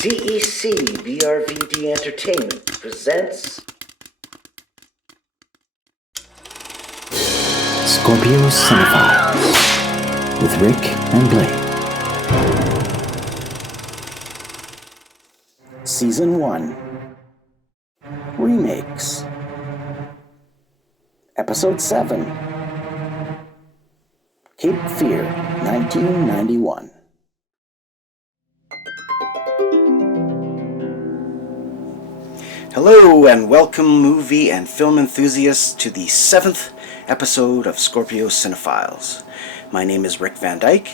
CEC BRVD Entertainment presents Scorpio Cinephiles with Rick and Blake. Season 1 Remakes. Episode 7 Cape Fear, 1991. Hello and welcome movie and film enthusiasts to the 7th episode of Scorpio Cinephiles. My name is Rick Van Dyke.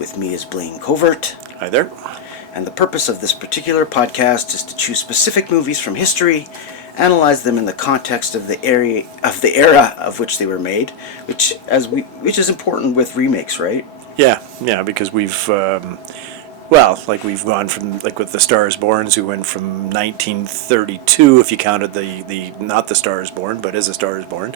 With me is Blaine Covert. Hi there. And the purpose of this particular podcast is to choose specific movies from history, analyze them in the context of the era of which they were made, which is important with remakes, right? Yeah, because we've we've gone from, like with The Star is Born, who went from 1932, if you counted the not The Star is Born, but As a Star is Born,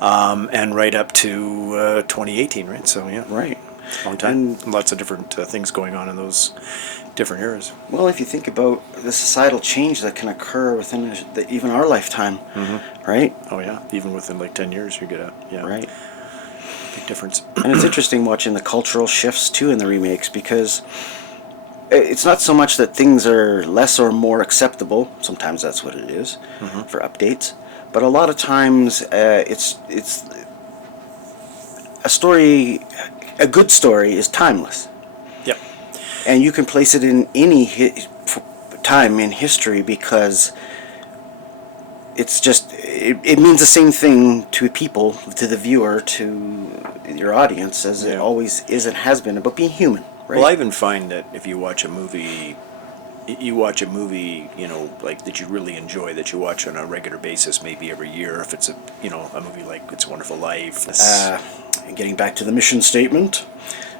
and right up to 2018, right? So yeah, right, long time. And lots of different things going on in those different eras. Well, if you think about the societal change that can occur within even our lifetime, right? Oh yeah, even within like 10 years, you get right. Big difference. And it's interesting watching the cultural shifts too in the remakes, because it's not so much that things are less or more acceptable. Sometimes that's what it is for updates, but a lot of times it's a story. A good story is timeless. Yep. And you can place it in any time in history, because it's just it means the same thing to people, to the viewer, to your audience, as it always is and has been, about being human. Right? Well, I even find that if you watch a movie, like that you really enjoy, that you watch on a regular basis, maybe every year, if it's a movie like It's a Wonderful Life. And getting back to the mission statement,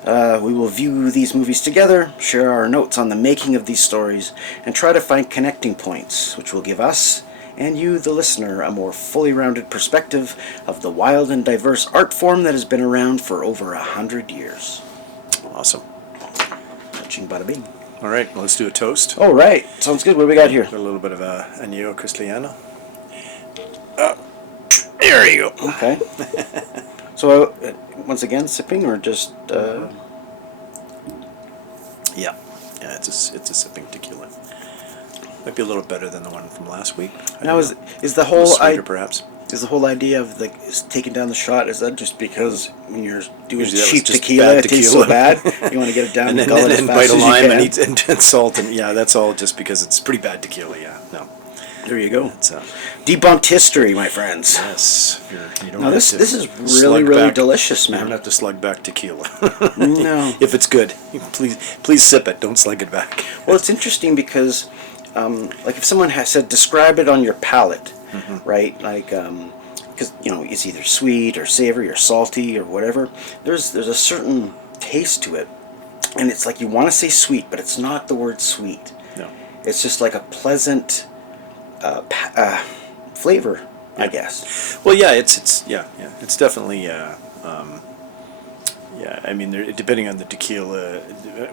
we will view these movies together, share our notes on the making of these stories, and try to find connecting points, which will give us and you, the listener, a more fully rounded perspective of the wild and diverse art form that has been around for over 100 years. Awesome. Touching bada bing. All right, well, let's do a toast. All right, sounds good. What do we got here? A little bit of a Neo Cristiano. There you go. Okay. So, once again, sipping or just? Yeah, it's a sipping tequila. Might be a little better than the one from last week. Now, is the whole sweeter, perhaps? Is the whole idea of taking down the shot, is that just because when you're doing Usually cheap tequila, it tastes so bad, you want to get it down and and then, gullet as and fast bite a as lime you and can? eat salt, and that's all just because it's pretty bad tequila. Yeah, no. There you go. It's, debunked history, my friends. Yes. You don't Now have to this is really delicious, You man. don't have to slug back tequila. No. If it's good, please sip it. Don't slug it back. Well, it's interesting because, like if someone has said, describe it on your palate, right? Like, because it's either sweet or savory or salty or whatever. There's a certain taste to it, and it's like you want to say sweet, but it's not the word sweet. No. It's just like a pleasant flavor, I guess. Well, yeah, it's definitely I mean, depending on the tequila,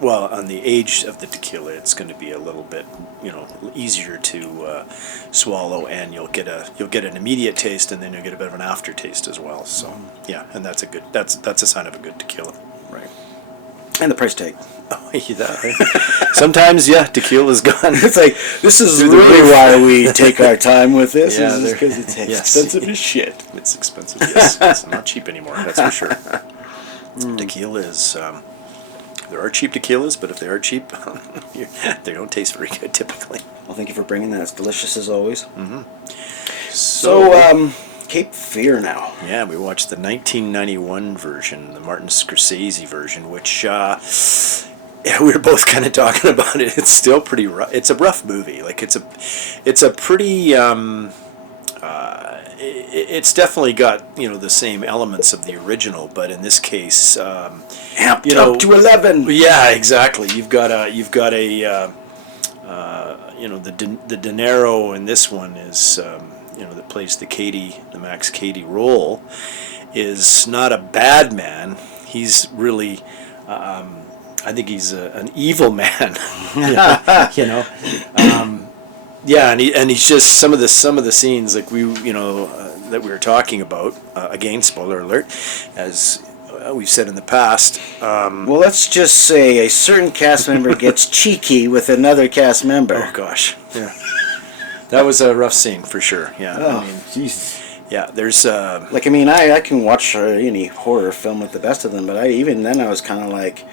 on the age of the tequila, it's going to be a little bit easier to swallow, and you'll get an immediate taste, and then you'll get a bit of an aftertaste as well. So and that's a sign of a good tequila, right? And the price tag. Oh, yeah. Sometimes, tequila's gone. It's like, this is really why we take our time with this. Yeah, is because it's expensive as shit. It's expensive. Yes, it's not cheap anymore. That's for sure. Tequila is. There are cheap tequilas, but if they are cheap, they don't taste very good typically. Well, thank you for bringing that. It's delicious as always. So, Cape Fear now. Yeah, we watched the 1991 version, the Martin Scorsese version, which we were both kind of talking about it. It's still pretty rough. It's a rough movie. Like it's a pretty. It's definitely got the same elements of the original, but in this case, amped up to 11. Yeah, exactly. You've got a the De Niro in this one is that plays the Max Cady role, is not a bad man. He's really I think he's an evil man. Yeah, you know. Yeah, and he's just some of the scenes like that we were talking about. Again, spoiler alert, as we've said in the past. Well, let's just say a certain cast member gets cheeky with another cast member. Oh gosh, yeah, that was a rough scene for sure. Yeah, Oh, I mean, jeez. yeah, there's Like, I mean, I can watch any horror film with the best of them, but even then I was kind of like,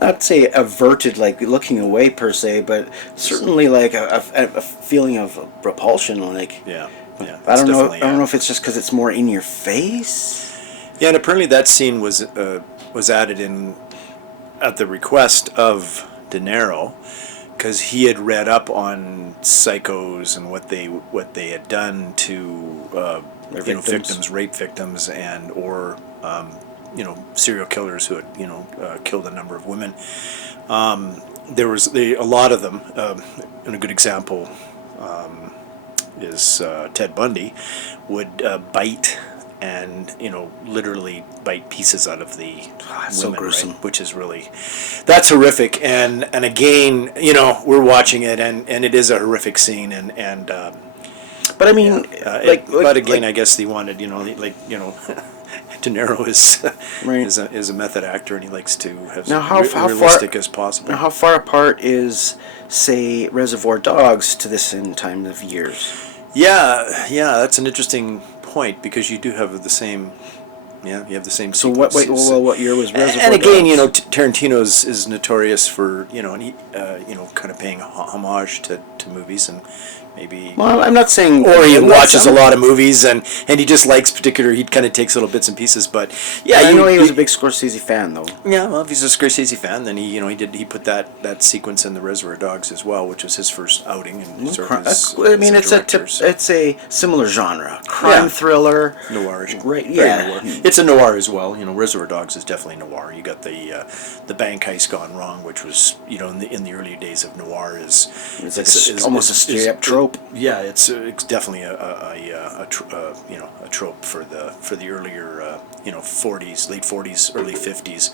not say averted, like looking away per se, but certainly like a feeling of repulsion. Like, yeah. I don't know. I definitely, don't know if it's just because it's more in your face. Yeah, and apparently that scene was added in at the request of De Niro, because he had read up on psychos and what they had done to victims. rape victims, and or serial killers who had killed a number of women. There was a lot of them, and a good example is Ted Bundy would bite and literally bite pieces out of the women, so gruesome. right? Which is that's horrific. And again, we're watching it, and it is a horrific scene, and But I mean, but again, I guess they wanted, De Niro is Right. is a method actor, and he likes to have Now, how realistic far, as possible. Now, how far apart is, say, Reservoir Dogs to this in time of years? Yeah, that's an interesting point, because you do have the same. Yeah, you have the same. So what? Wait, sequences. well, what year was Reservoir And again, Dogs? Tarantino is notorious for and he kind of paying homage to movies, and maybe. Well, I'm not saying. Or he I'm not- watches a lot of movies, and he just likes particular. He kind of takes little bits and pieces, but yeah, I know he was a big Scorsese fan, though. Yeah, well, if he's a Scorsese fan, then he put that sequence in the Reservoir Dogs as well, which was his first outing, and sort of I mean, as a director, so. it's a similar genre, crime thriller, Noirish. Right? Very Yeah. noir. It's a noir as well. Reservoir Dogs is definitely noir. You got the bank heist gone wrong, which was in the early days of noir is Almost a straight-up trope. Yeah, it's definitely a trope for the earlier 40s, late 40s, early 50s.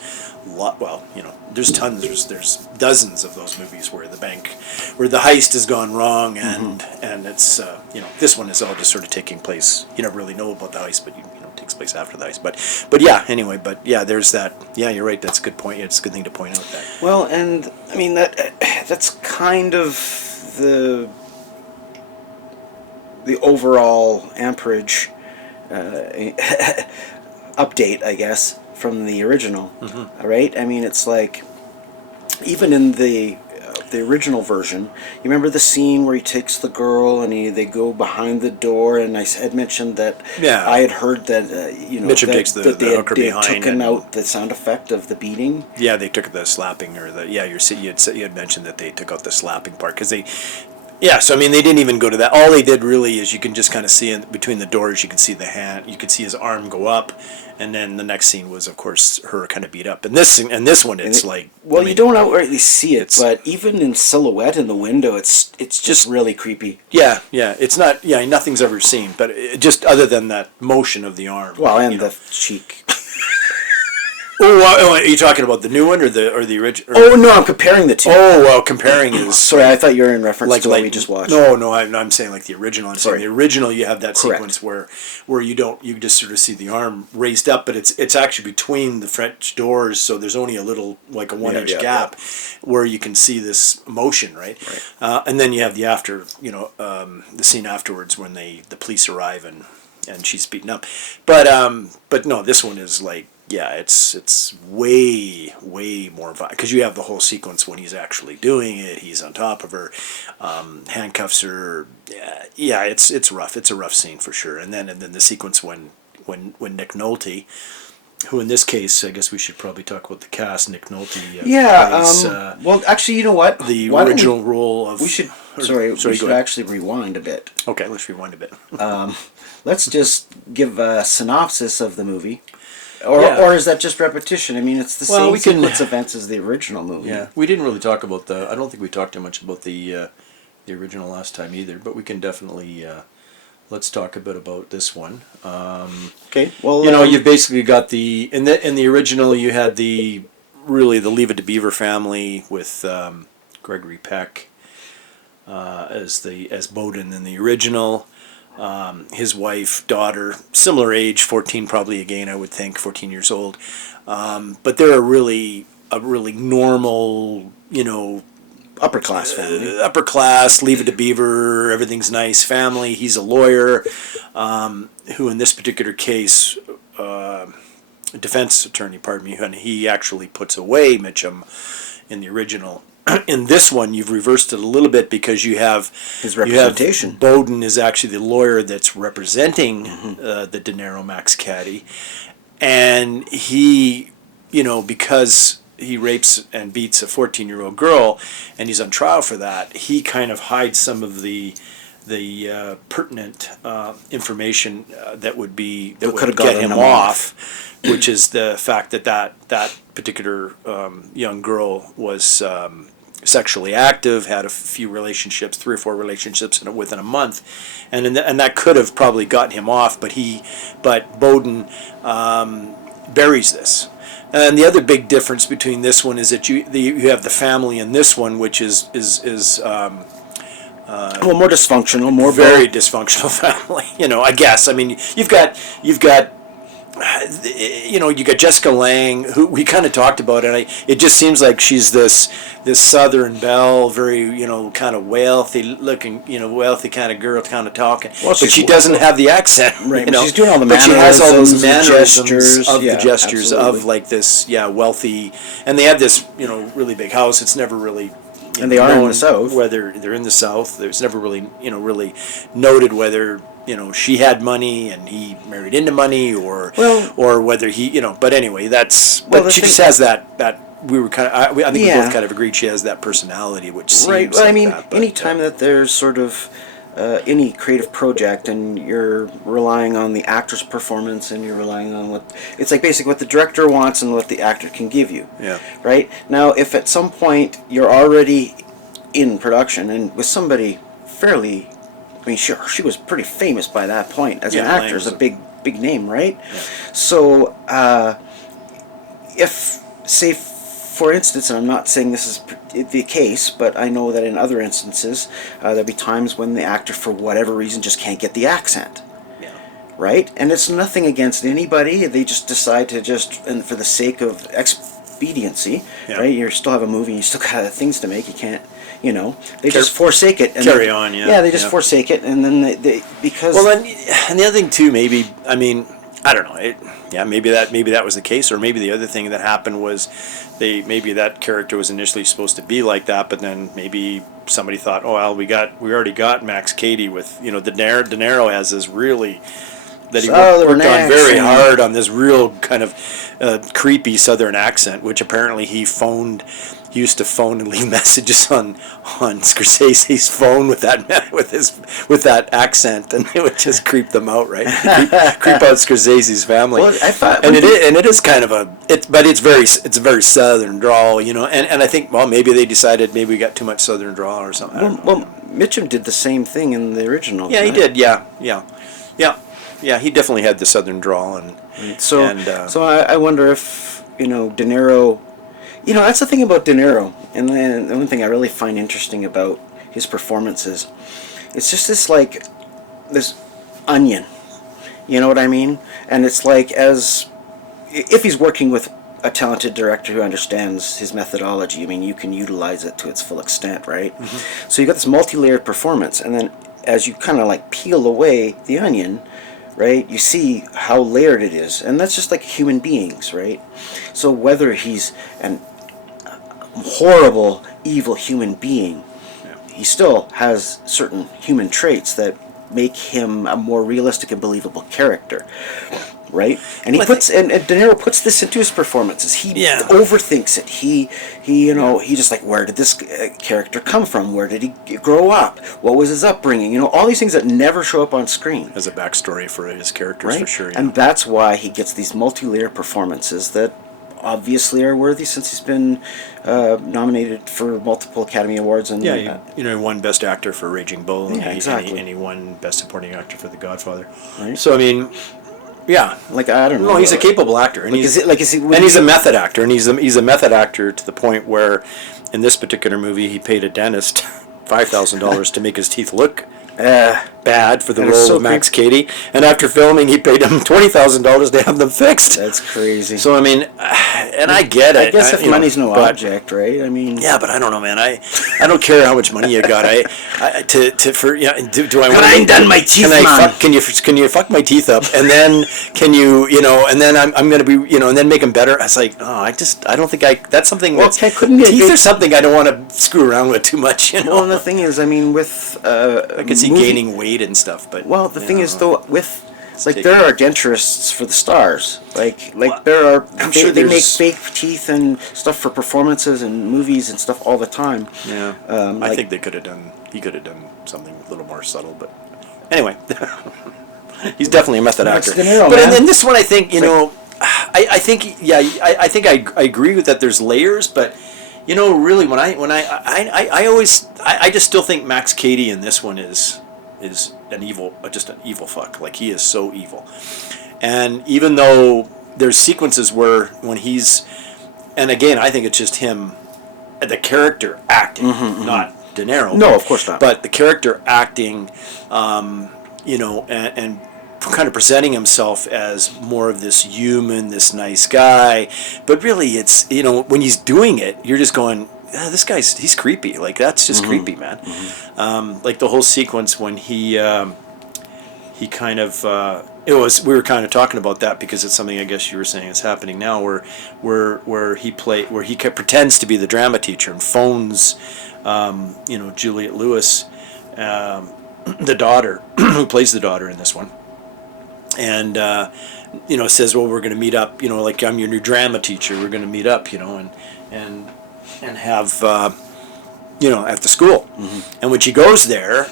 There's tons. There's dozens of those movies where the heist has gone wrong, and it's this one is all just sort of taking place. You never really know about the heist, but it takes place after the heist. But yeah, anyway, there's that. Yeah, you're right. That's a good point. It's a good thing to point out that. Well, and I mean that's kind of the overall amperage update, I guess, from the original. Mm-hmm. Right? I mean, it's like even in the original version, you remember the scene where he takes the girl and they go behind the door, and I had mentioned that I had heard that Mitchum takes the hooker they had behind taken and- out the sound effect of the beating. Yeah, they took the slapping, or you had mentioned that they took out the slapping part, because they. Yeah, so I mean, they didn't even go to that. All they did really is you can just kind of see between the doors. You can see the hand. You could see his arm go up, and then the next scene was, of course, her kind of beat up. And this one, it's like. Well, I mean, you don't outrightly see it, but even in silhouette in the window, it's just really creepy. Yeah, it's not. Yeah, nothing's ever seen, but just other than that motion of the arm. Well, and the cheek. Oh, are you talking about the new one or the original? Oh no, I'm comparing the two. Oh well, comparing is. Sorry, I thought you were in reference to what we just watched. No, I'm saying like the original. I'm Sorry. saying the original. You have that Correct. sequence where you just sort of see the arm raised up, but it's actually between the French doors, so there's only a little, like a 1 inch gap, where you can see this motion, right? And then you have the the scene afterwards when the police arrive and she's beaten up, but no, this one is like. Yeah, it's way more violent, because you have the whole sequence when he's actually doing it. He's on top of her, handcuffs her. Yeah, it's rough. It's a rough scene for sure. And then the sequence when Nick Nolte, who in this case, I guess we should probably talk about the cast. Nick Nolte. Plays, well, actually, you know what? The Why don't original role of. We should. Sorry, we should go ahead. actually rewind a bit. Okay, let's rewind a bit. Let's just give a synopsis of the movie. Or is that just repetition? I mean, it's the same sequence of events as the original movie. Yeah, we didn't really talk about I don't think we talked too much about the original last time either. But we can definitely let's talk a bit about this one. Okay. Well, you've basically got in the original you had the really the Leave It to Beaver family with Gregory Peck as Bowden in the original. His wife, daughter, similar age, 14 probably again, I would think, 14 years old. But they're a really normal, Upper class family. upper class, Leave It to Beaver, everything's nice family. He's a lawyer who in this particular case, a defense attorney, pardon me, and he actually puts away Mitchum in the original. In this one, you've reversed it a little bit because you have His representation. Bowden is actually the lawyer that's representing the De Niro Max Caddy, and he, because he rapes and beats a 14-year-old girl, and he's on trial for that, he kind of hides some of the pertinent information that would get him off, which is the fact that particular young girl was sexually active, had a few relationships, 3 or 4 relationships within a month, and that could have probably gotten him off, but Bowden buries this. And the other big difference between this one is that you have the family in this one, which is more dysfunctional, more very dysfunctional family. I guess. I mean, you've got you got Jessica Lange, who we kind of talked about, and it just seems like she's this Southern belle, very kind of wealthy looking, wealthy kind of girl, kind of talking, but she doesn't have the accent, right? She's doing all the but she has all those mannerisms gestures, of the gestures absolutely. of like this, wealthy, and they have this really big house. It's never really. And they are in the South. Whether they're in the South, there's never really, really noted whether she had money and he married into money, or whether he, But anyway, but she just has that. We were kind of. I think we both kind of agreed she has that personality, which seems right. Well, like I mean, that, but, anytime that there's sort of any creative project and you're relying on the actor's performance and you're relying on it's like basically what the director wants and what the actor can give you. Yeah. Right? Now, if at some point you're already in production and with somebody fairly, sure, she was pretty famous by that point as an actor, as a big name, right? Yeah. So, if, say, for instance, and I'm not saying this is the case, but I know that in other instances, there'll be times when the actor, for whatever reason, just can't get the accent. Yeah. Right? And it's nothing against anybody. They just decide to and for the sake of expediency, right? You still have a movie, you still got things to make. You can't, they just forsake it. And carry on, yeah. Yeah, they just forsake it, and then they because. Well, and the other thing too, maybe, I don't know. Maybe that was the case, or maybe the other thing that happened was maybe that character was initially supposed to be like that, but then maybe somebody thought, oh well, we already got Max Cady with De Niro has this really that he worked on very hard on this real kind of creepy Southern accent, which apparently he used to phone and leave messages on Scorsese's phone with that accent, and it would just creep them out, right? creep out Scorsese's family. Well, I thought, it is kind of but it's a very Southern drawl, and I think maybe they decided maybe we got too much Southern drawl or something. Well, Mitchum did the same thing in the original. Yeah, he did. Yeah. He definitely had the Southern drawl, so I wonder if De Niro. That's the thing about De Niro, and then the one thing I really find interesting about his performances, it's just this onion, you know what I mean? And it's like if he's working with a talented director who understands his methodology, you can utilize it to its full extent, right? Mm-hmm. So you got this multi-layered performance, and then as you kind of peel away the onion, right, you see how layered it is, and that's just like human beings, right? So whether he's an horrible, evil human being, he still has certain human traits that make him a more realistic and believable character, right? And De Niro puts this into his performances. He overthinks it. He just where did this character come from? Where did he grow up? What was his upbringing? All these things that never show up on screen. As a backstory for his characters, right? For sure. And that's why he gets these multi-layered performances that obviously are worthy, since he's been nominated for multiple Academy Awards. And he won Best Actor for Raging Bull, and exactly. and he won Best Supporting Actor for The Godfather. Right. So Yeah, like I don't know. No, he's a capable actor, and he's a method actor, and he's a method actor to the point where, in this particular movie, he paid a dentist $5,000 to make his teeth look bad for the role of Max Cady, and after filming, he paid him $20,000 to have them fixed. That's crazy. So I mean, and I get it. I guess if money's no object, right? I mean, yeah, but I don't know, man. I don't care how much money you got. Do I want? I ain't done my teeth, Can you fuck my teeth up, and then can you and then I'm gonna be and then make them better. I was like, no, I don't think that's something that's teeth are something I don't want to screw around with too much. Well, and the thing is, I mean, with I could see gaining weight and stuff, but the thing is though with. Like there are denturists for the stars. Like there are. I'm sure they make fake teeth and stuff for performances and movies and stuff all the time. Yeah. I think they could have done. He could have done something a little more subtle, but anyway, he's definitely a method actor. De Niro, but in this one, I think I think I agree with that. There's layers, but really when I always just still think Max Cady in this one is just an evil fuck. Like, he is so evil. And even though there's sequences where when he's, and again, I think it's just him, the character acting, not De Niro. No, of course not. But the character acting, and kind of presenting himself as more of this human, this nice guy. But really, it's, when he's doing it, you're just going, this guy's, he's creepy. Like, that's just creepy, man. Like the whole sequence when he kind of, we were kind of talking about that because it's something I guess you were saying is happening now, where he pretends to be the drama teacher and phones, Juliette Lewis, the daughter, who plays the daughter in this one, and says, well, we're going to meet up, like, I'm your new drama teacher, we're going to meet up, and have at the school. And when she goes there,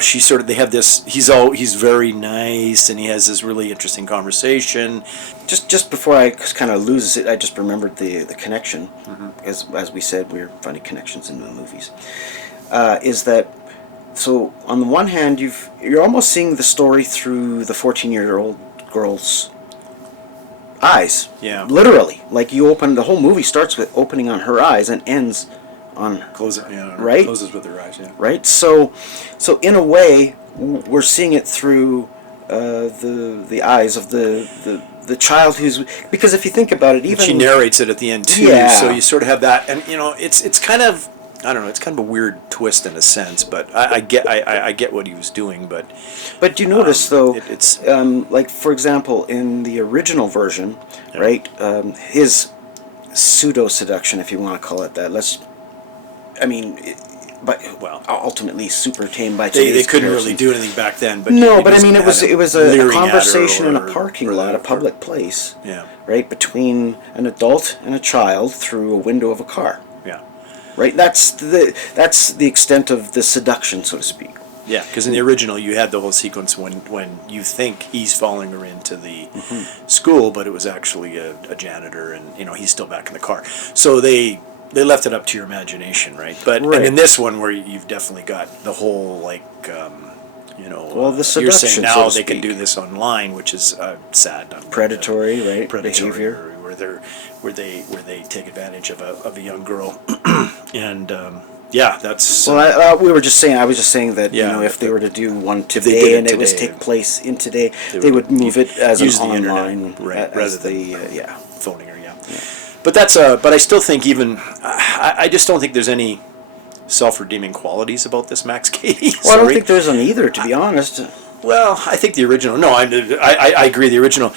she sort of, they have this, he's very nice, and he has this really interesting conversation. Just before I kind of lose it, I just remembered the connection, as we said, we're finding connections in the movies, is that, so on the one hand, you're almost seeing the story through the 14-year-old girl's eyes. Yeah. Literally. Like, the whole movie starts with opening on her eyes and ends on... Right? Closes with her eyes, yeah. Right? So in a way, we're seeing it through the eyes of the child who's... Because if you think about it, even... And she narrates it at the end, too. Yeah. So you sort of have that, and, it's kind of... I don't know. It's kind of a weird twist in a sense, but I get what he was doing. But you notice though, it's like, for example, in the original version, right? His pseudo seduction, if you want to call it that. Ultimately super tame by today's they couldn't really do anything back then. But it was a conversation in a parking lot, a public place. Yeah. Right, between an adult and a child through a window of a car. Yeah. Right, that's the extent of the seduction, so to speak. Yeah, because in the original you had the whole sequence when you think he's following her into the school, but it was actually a janitor, and he's still back in the car. So they left it up to your imagination, right? But and in this one, where you've definitely got the whole the seduction, you're saying now so to they can speak. do this online, which is sad. Predatory, right? Predatory behavior. Where they take advantage of a young girl, and that's. Well, we were just saying. I was just saying that if they were to do one today and it was take place in today, they would move it as use an the online, internet, right? Rather than phoning her. Yeah. But but I still think I just don't think there's any self-redeeming qualities about this Max Cady. Well, I don't think there's an either, to be honest. Well, I think the original. No, I agree. The original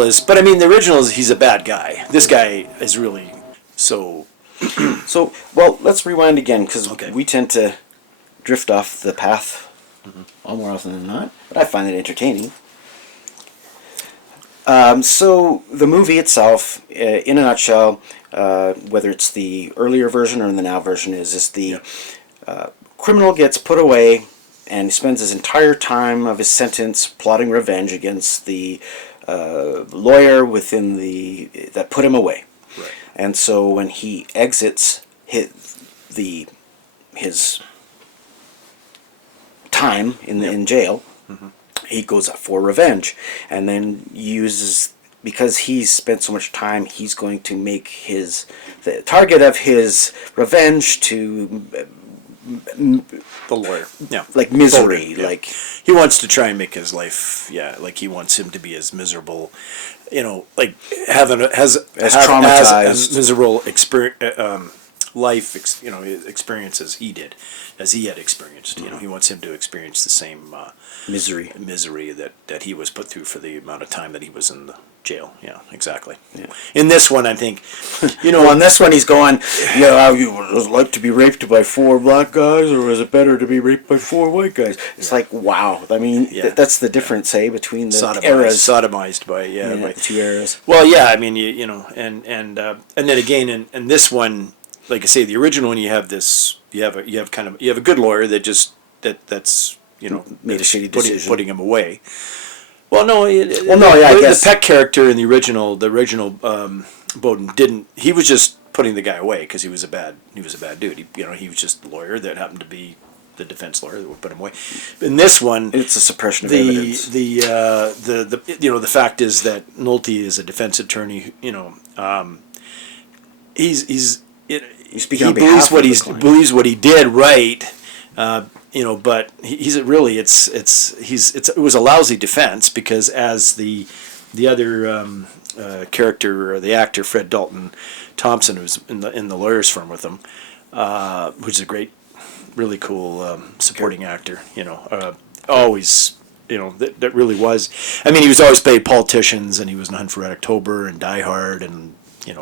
is. But I mean, the original is he's a bad guy. This guy is really so. Well, let's rewind again because we tend to drift off the path all more often than not. But I find it entertaining. So the movie itself, in a nutshell, whether it's the earlier version or the now version, is the criminal gets put away. And he spends his entire time of his sentence plotting revenge against the lawyer that put him away. Right. And so when he exits his time in jail, he goes for revenge, and then uses, because he's spent so much time, he's going to make the target of his revenge to The lawyer. Yeah. like misery, Yeah. like He wants to try and make his life, like he wants him to be as miserable, like traumatized. as miserable life, experience as he did, as he had experienced. He wants him to experience the same misery. misery that he was put through for the amount of time that he was in the jail. Yeah, exactly. Yeah. In this one, I think, On this one, he's going, was it like to be raped by 4 black guys, or was it better to be raped by 4 white guys? It's like, wow. I mean, that's the difference, between the eras. sodomized by By the 2 eras. Well, yeah, I mean, and then again, in this one, like I say, the original one, you have a good lawyer that's Made a shitty decision. putting him away. Well, no, I guess the Peck character in the original Bowden didn't. He was just putting the guy away because he was a bad dude. He was just the lawyer that happened to be the defense lawyer that would put him away. In this one, it's a suppression of evidence. The fact is that Nolte is a defense attorney. He's speaking he on behalf of the client. believes what he did right. But he's really it was a lousy defense because as the other character, or the actor Fred Dalton Thompson, who's in the lawyer's firm with him, who's a great, really cool supporting actor. Always. That really was. I mean, he was always played politicians, and he was in Hunt for Red October and Die Hard, and you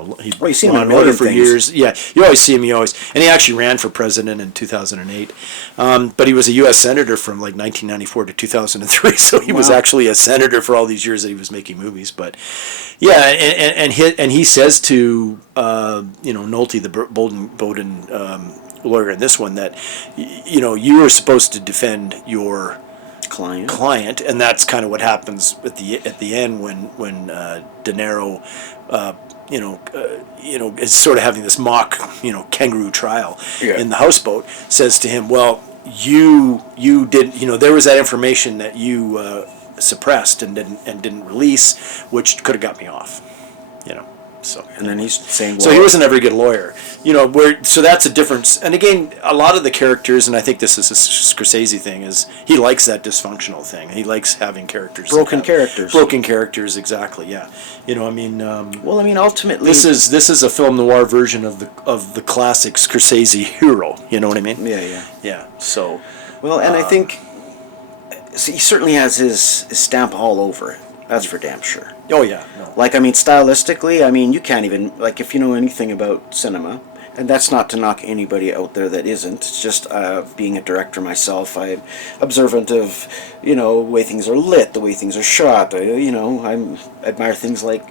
see him in a Law and million Order for things. years. Yeah, you always see him. And he actually ran for president in 2008. But he was a U.S. senator from like 1994 to 2003. So he was actually a senator for all these years that he was making movies. But yeah, and he says to Nolte, the Bowden lawyer in this one, that you were supposed to defend your client, and that's kind of what happens at the end when De Niro is sort of having this mock, kangaroo trial in the houseboat, says to him, well, you did, there was that information that you suppressed and didn't release, which could have got me off, So, and then he's saying, so he wasn't a very good lawyer, so that's a difference. And again, a lot of the characters, and I think this is a Scorsese thing, is he likes that dysfunctional thing. He likes having characters. Broken characters, exactly, yeah. Ultimately, this is a film noir version of the classic Scorsese hero, you know what I mean? Yeah, so. Well, and I think he certainly has his stamp all over it. That's for damn sure. Oh, yeah. No. Stylistically, you can't even, if you know anything about cinema, and that's not to knock anybody out there that isn't, it's just being a director myself, I'm observant of, the way things are lit, the way things are shot, I admire things like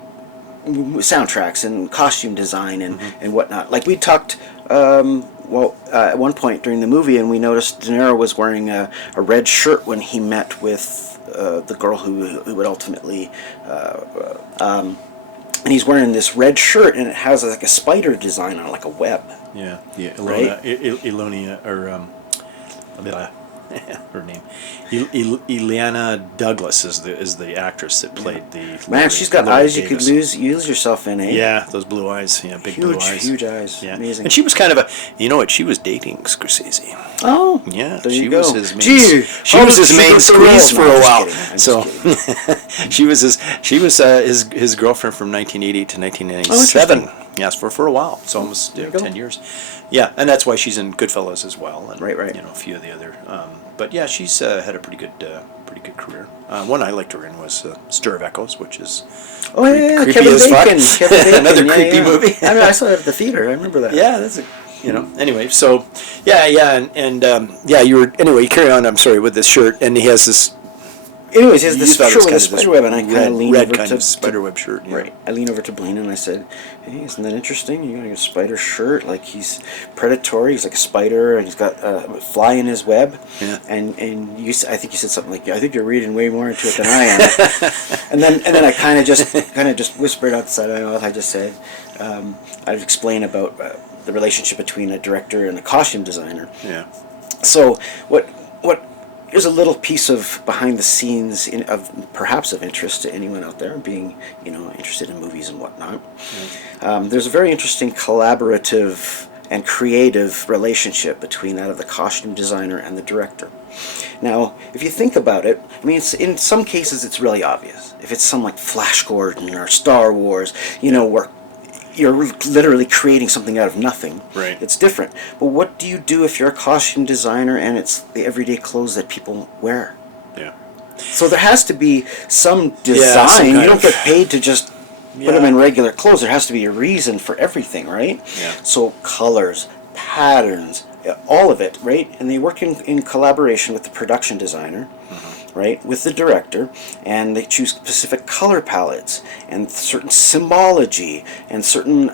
soundtracks and costume design and whatnot. Like we talked, at one point during the movie, and we noticed De Niro was wearing a red shirt when he met with the girl who would ultimately, and he's wearing this red shirt, and it has like a spider design on, like a web. Yeah, right? Ilonia, or her name, Ileana Douglas is the actress that played the. Man, she's got eyes you could lose yourself in, eh? Yeah, those blue eyes. Yeah, big blue eyes. Huge eyes. Yeah, amazing. And she was kind of she was dating Scorsese. Oh, yeah, there she you go. was his main. She was his main squeeze for a while. So she was his girlfriend from 1980 to 1997. Yes, for a while. It's almost 10 years. Yeah, and that's why she's in Goodfellas as well. And, right. A few of the other. But yeah, she's had a pretty good career. One I liked her in was Stir of Echoes, which is creepy Kevin as fuck. Bacon. Another creepy movie. I saw it at the theater. I remember that. Yeah, that's Anyway, so you were anyway. Carry on. I'm sorry with this shirt, and he has this. Anyways, he has this shirt with a spiderweb, and I kind of lean over to spiderweb shirt. Yeah. Right. I lean over to Blaine and I said, "Hey, isn't that interesting? You got a spider shirt. Like he's predatory. He's like a spider, and he's got a fly in his web. Yeah. And I think you said something like, I think you're reading way more into it than I am. and then I kind of just whispered outside my mouth. I just said, I'd explain about the relationship between a director and a costume designer. Yeah. So what here's a little piece of behind the scenes perhaps of interest to anyone out there being, interested in movies and whatnot. There's a very interesting collaborative and creative relationship between that of the costume designer and the director. Now, if you think about it, in some cases it's really obvious. If it's some like Flash Gordon or Star Wars, where you're literally creating something out of nothing. Right. It's different. But what do you do if you're a costume designer and it's the everyday clothes that people wear? Yeah. So there has to be some design. Yeah, some kind you don't of- get paid to just put them in regular clothes. There has to be a reason for everything, right? Yeah. So colors, patterns, all of it, right? And they work in collaboration with the production designer, right, with the director, and they choose specific color palettes and certain symbology and certain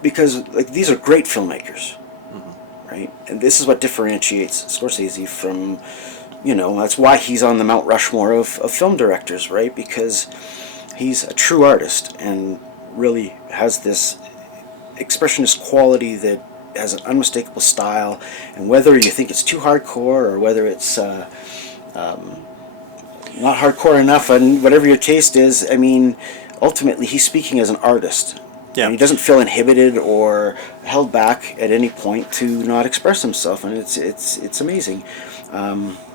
because these are great filmmakers, right? And this is what differentiates Scorsese from, that's why he's on the Mount Rushmore of film directors, right? Because he's a true artist and really has this expressionist quality that has an unmistakable style, and whether you think it's too hardcore or whether it's not hardcore enough, and whatever your taste is, ultimately he's speaking as an artist. Yeah. And he doesn't feel inhibited or held back at any point to not express himself, and it's amazing.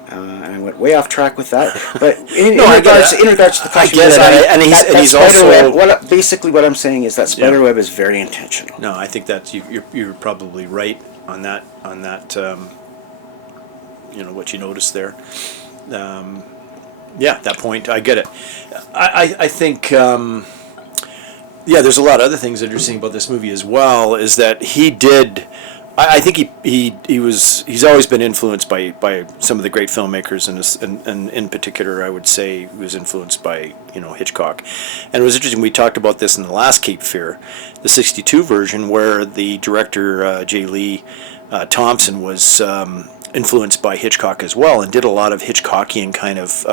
And I went way off track with that, but in regards to the costume design, and he's spiderweb, also basically what I'm saying is that spiderweb is very intentional. No, I think that's you're probably right on that what you noticed there. That point, I get it. I think there's a lot of other things interesting about this movie as well. Is that he did. I think he's always been influenced by some of the great filmmakers, and in particular, I would say he was influenced by Hitchcock. And it was interesting. We talked about this in the last Cape Fear, the '62 version, where the director J. Lee Thompson was influenced by Hitchcock as well, and did a lot of Hitchcockian kind of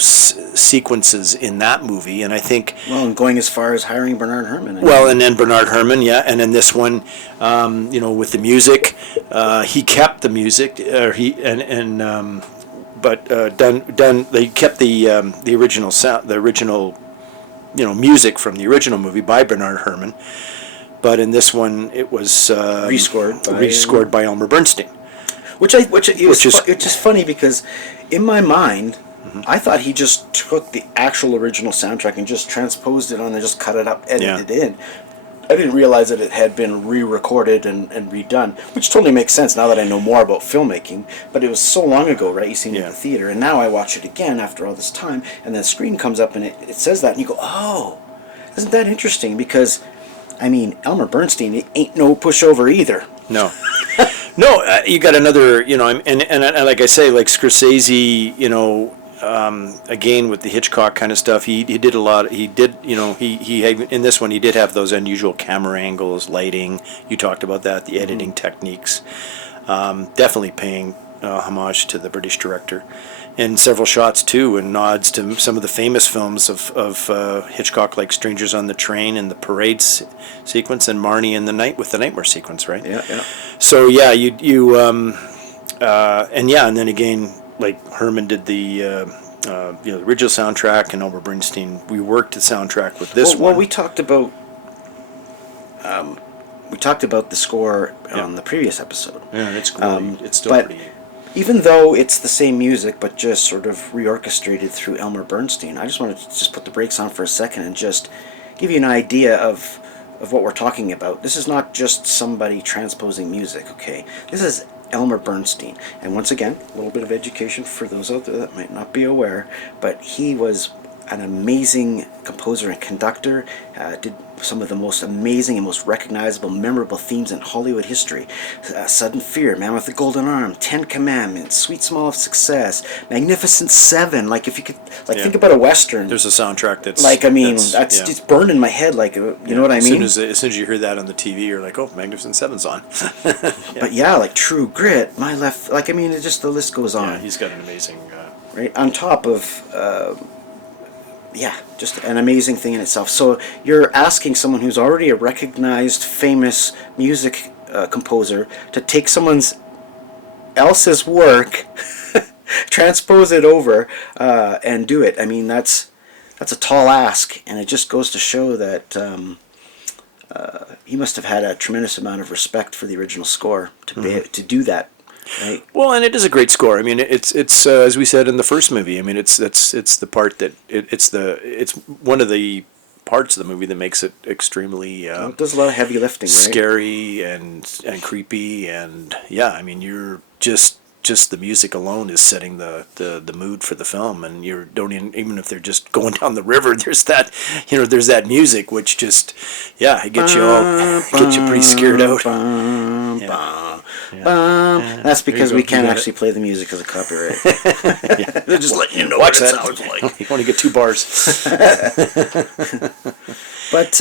sequences in that movie. And I think and going as far as hiring Bernard Herrmann. And then Bernard Herrmann, and in this one, with the music, he kept the music, they kept the original sound, the original, music from the original movie by Bernard Herrmann. But in this one, it was rescored by Elmer Bernstein, which is funny because in my mind, I thought he just took the actual original soundtrack and just transposed it on and just cut it up, edited it in. I didn't realize that it had been re-recorded and redone, which totally makes sense now that I know more about filmmaking. But it was so long ago, right? You seen it in the theater, and now I watch it again after all this time, and the screen comes up and it says that, and you go, oh, isn't that interesting? Because Elmer Bernstein ain't no pushover either. No. No, you got another, and like I say, like Scorsese, again with the Hitchcock kind of stuff, he did a lot. He did, he had, in this one he did have those unusual camera angles, lighting. You talked about that, the editing techniques. Definitely paying homage to the British director. And several shots too, and nods to some of the famous films of Hitchcock, like Strangers on the Train and the parade sequence, and Marnie and the Nightmare sequence, right? Yeah. So and then again, like Herrmann did the the original soundtrack, and Elmer Bernstein reworked the soundtrack with this one. Well, we talked about the score on the previous episode. Yeah, it's cool. It's still pretty. Even though it's the same music, but just sort of reorchestrated through Elmer Bernstein, I just wanted to just put the brakes on for a second and just give you an idea of what we're talking about. This is not just somebody transposing music, okay? This is Elmer Bernstein. And once again, a little bit of education for those out there that might not be aware, but he was an amazing composer and conductor, did some of the most amazing and most recognizable, memorable themes in Hollywood history. Sudden Fear, Man with the Golden Arm, 10 Commandments, Sweet Smell of Success, Magnificent Seven. Like, if you could, think about a Western. There's a soundtrack that's... It's burned in my head, you know what I mean? As soon as you hear that on the TV, you're like, oh, Magnificent Seven's on. But like True Grit, My Left... it's just the list goes on. Yeah, he's got an amazing... Right, on top of... just an amazing thing in itself. So you're asking someone who's already a recognized, famous music composer to take someone's else's work, transpose it over, and do it. I mean, that's a tall ask, and it just goes to show that he must have had a tremendous amount of respect for the original score to do that. Right. Well, and it is a great score. I mean, it's as we said in the first movie. I mean, it's the part that it's one of the parts of the movie that makes it extremely It does a lot of heavy lifting, right? scary and creepy, and yeah, I mean, you're just the music alone is setting the mood for the film, and you don't even if they're just going down the river, there's that there's that music which just it gets you pretty scared out. That's because we can't got actually play the music as a copyright. They're just letting you know Watch what it that. sounds like. You only get 2 bars. But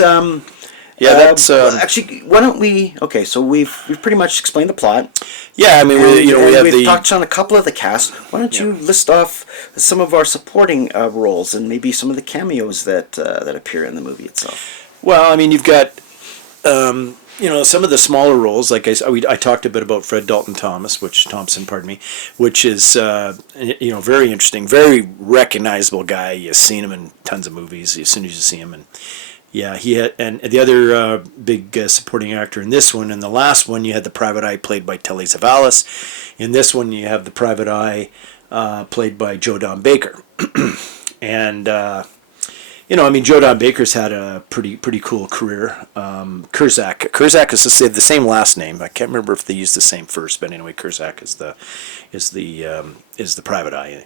that's actually, why don't we? Okay, so we've pretty much explained the plot. yeah. I mean, we have we've the touched on a couple of the cast. Why don't you list off some of our supporting roles and maybe some of the cameos that appear in the movie itself? well. I mean, you've got some of the smaller roles. Like I talked a bit about Fred Thompson, pardon me, which is very interesting, very recognizable guy. You've seen him in tons of movies as soon as you see him, and yeah, he had, and the other big supporting actor in this one. In the last one, you had the private eye played by Telly Savalas. In this one, you have the private eye played by Joe Don Baker, and. I mean, Joe Don Baker's had a pretty cool career. Kurzak is the same last name. I can't remember if they used the same first, but anyway, Kurzak is the private eye,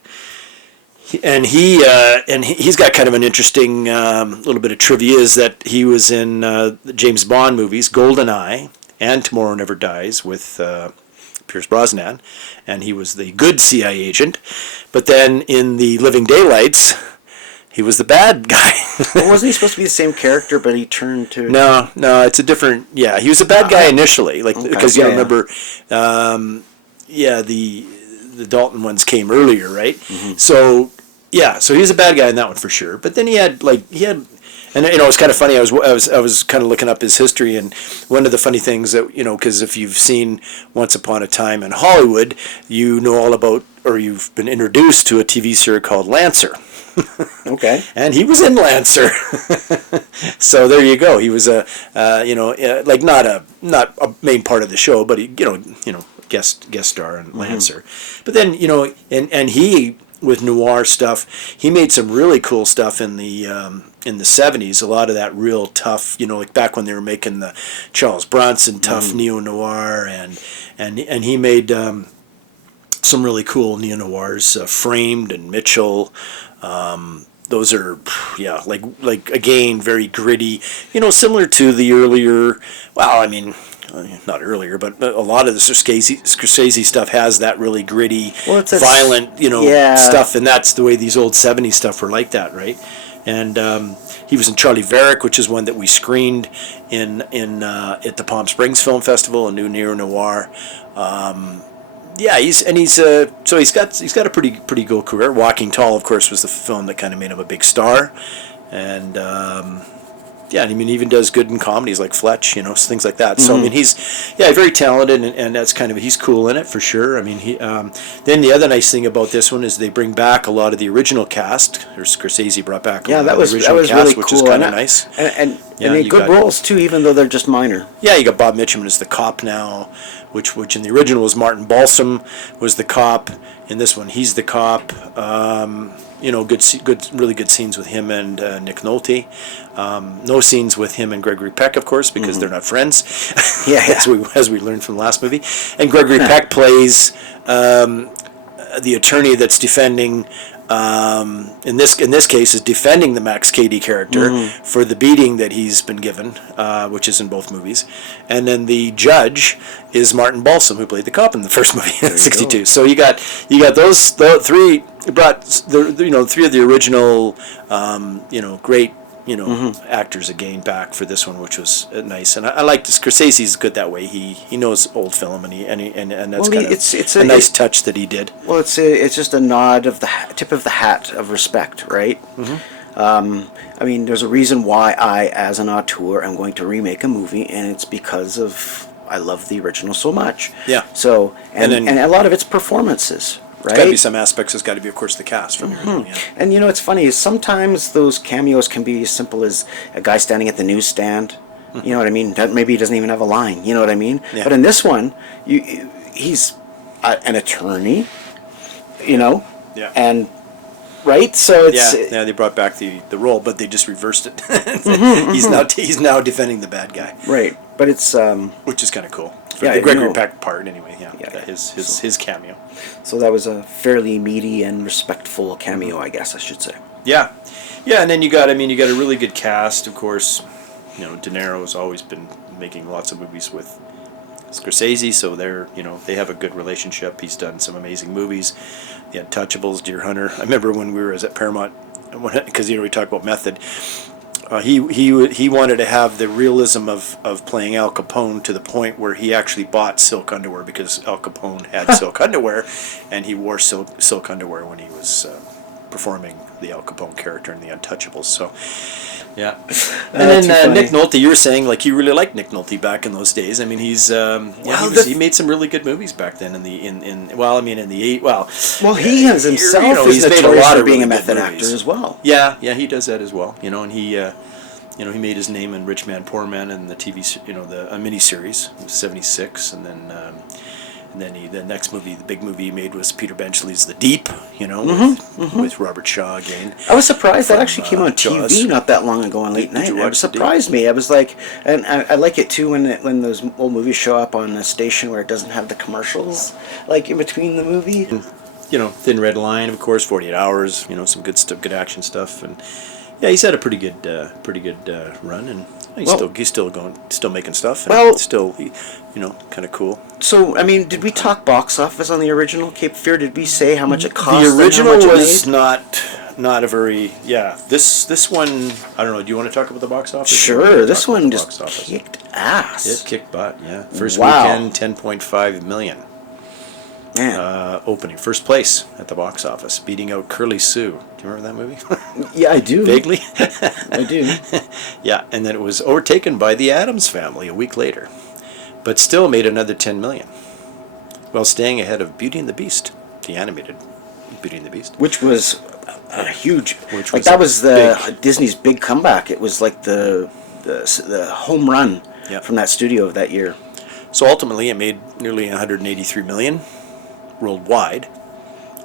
and he's got kind of an interesting little bit of trivia. Is that he was in the James Bond movies, GoldenEye and Tomorrow Never Dies with Pierce Brosnan, and he was the good CIA agent. But then in the Living Daylights, he was the bad guy. Well, wasn't he supposed to be the same character, but he turned to... No, it's a different... Yeah, he was a bad guy initially, because you remember, the Dalton ones came earlier, right? Mm-hmm. So he was a bad guy in that one for sure. But then he had, and it's kind of funny. I was kind of looking up his history, and one of the funny things that because if you've seen Once Upon a Time in Hollywood, you know all about, or you've been introduced to a TV series called Lancer. Okay. And he was in Lancer. So there you go. He was not a main part of the show, but he guest star in Lancer. But then and he, with noir stuff, he made some really cool stuff in the 70s. A lot of that real tough, like back when they were making the Charles Bronson tough neo noir, and he made some really cool neo noirs, Framed and Mitchell. Those are, like again, very gritty, similar to the earlier, not earlier, but a lot of the Scorsese stuff has that really gritty, violent, stuff, and that's the way these old 70s stuff were like that, right? And he was in Charlie Varick, which is one that we screened in at the Palm Springs Film Festival, a new neo-noir. He's got a pretty cool career. Walking Tall, of course, was the film that kind of made him a big star, and I mean, he even does good in comedies like Fletch, things like that. So I mean, he's very talented, and that's kind of, he's cool in it for sure. I mean, he then the other nice thing about this one is they bring back a lot of the original cast, or Scorsese brought back a lot of the original cast, really which cool. is kind of nice. And they good roles too, even though they're just minor. Yeah, you got Bob Mitchum as the cop now, which in the original was Martin Balsam was the cop. In this one, he's the cop. Really good scenes with him and Nick Nolte. No scenes with him and Gregory Peck, of course, because they're not friends. as we learned from the last movie. And Gregory Peck plays the attorney that's defending. In this case, is defending the Max Cady character for the beating that he's been given, which is in both movies, and then the judge is Martin Balsam, who played the cop in the first movie in '62. So you got those three. Brought three of the original, great actors again back for this one, which was nice. And I like Scorsese's good that way. He knows old film, and that's it's a nice touch that he did. Well, it's just a nod of the tip of the hat of respect, right? I mean, there's a reason why I, as an auteur, am going to remake a movie, and it's because of I love the original so much. Yeah. So and then- and a lot of its performances, right? It's got to be some aspects. It's got to be, of course, the cast from the original. Yeah. And what's funny is sometimes those cameos can be as simple as a guy standing at the newsstand. You know what I mean? That maybe he doesn't even have a line. You know what I mean? Yeah. But in this one, he's an attorney. Yeah. And right, so it's Yeah, they brought back the role, but they just reversed it. He's now defending the bad guy, right. But it's which is kind of cool. For Yeah, the Gregory no. Peck part, anyway. Yeah, Yeah, yeah. his cameo. so that was a fairly meaty and respectful cameo, I guess I should say. Yeah, and then you got a really good cast, of course. De Niro's always been making lots of movies with Scorsese, so they have a good relationship. He's done some amazing movies. The Untouchables, Deer Hunter. I remember when we were at Paramount, because we talked about method. He wanted to have the realism of playing Al Capone to the point where he actually bought silk underwear because Al Capone had silk underwear, and he wore silk underwear when he was performing the Al Capone character in The Untouchables. So, yeah. And That's then funny. Nick Nolte, you were saying like you really liked Nick Nolte back in those days. I mean, he made some really good movies back then in the Well, he has himself is he's made a notorious lot for of being really a good method movies. actor as well. Yeah, he does that as well. And he made his name in Rich Man Poor Man and the a miniseries, '76, and then the next movie, the big movie he made was Peter Benchley's The Deep. With Robert Shaw again. I was surprised that From, actually came on TV Jaws. not that long ago on late Did night. you It watch The Deep? surprised me. I was like, and I like it too when those old movies show up on a station where it doesn't have the commercials, like in between the movie. Thin Red Line, of course, 48 Hours. Some good stuff, good action stuff, and yeah, he's had a pretty good run, and he's still making stuff. And Well- still, kind of cool. So, I mean, did we talk box office on the original Cape Fear? Did we say how much it cost? The and how original much it was made? not a very This one, I don't know. Do you want to talk about the box office? Sure, this Talk about one the just box office. kicked ass. It kicked butt. Yeah, first Wow. weekend, 10.5 million. Man. Opening first place at the box office, beating out Curly Sue. Do you remember that movie? Yeah, I do. Vaguely. I do. Yeah, and then it was overtaken by The Addams Family a week later, but still made another 10 million, while staying ahead of Beauty and the Beast, the animated Beauty and the Beast. Which was a huge. Which like was that a was Disney's big comeback. It was like the home run Yep. from that studio of that year. So ultimately, it made nearly 183 million worldwide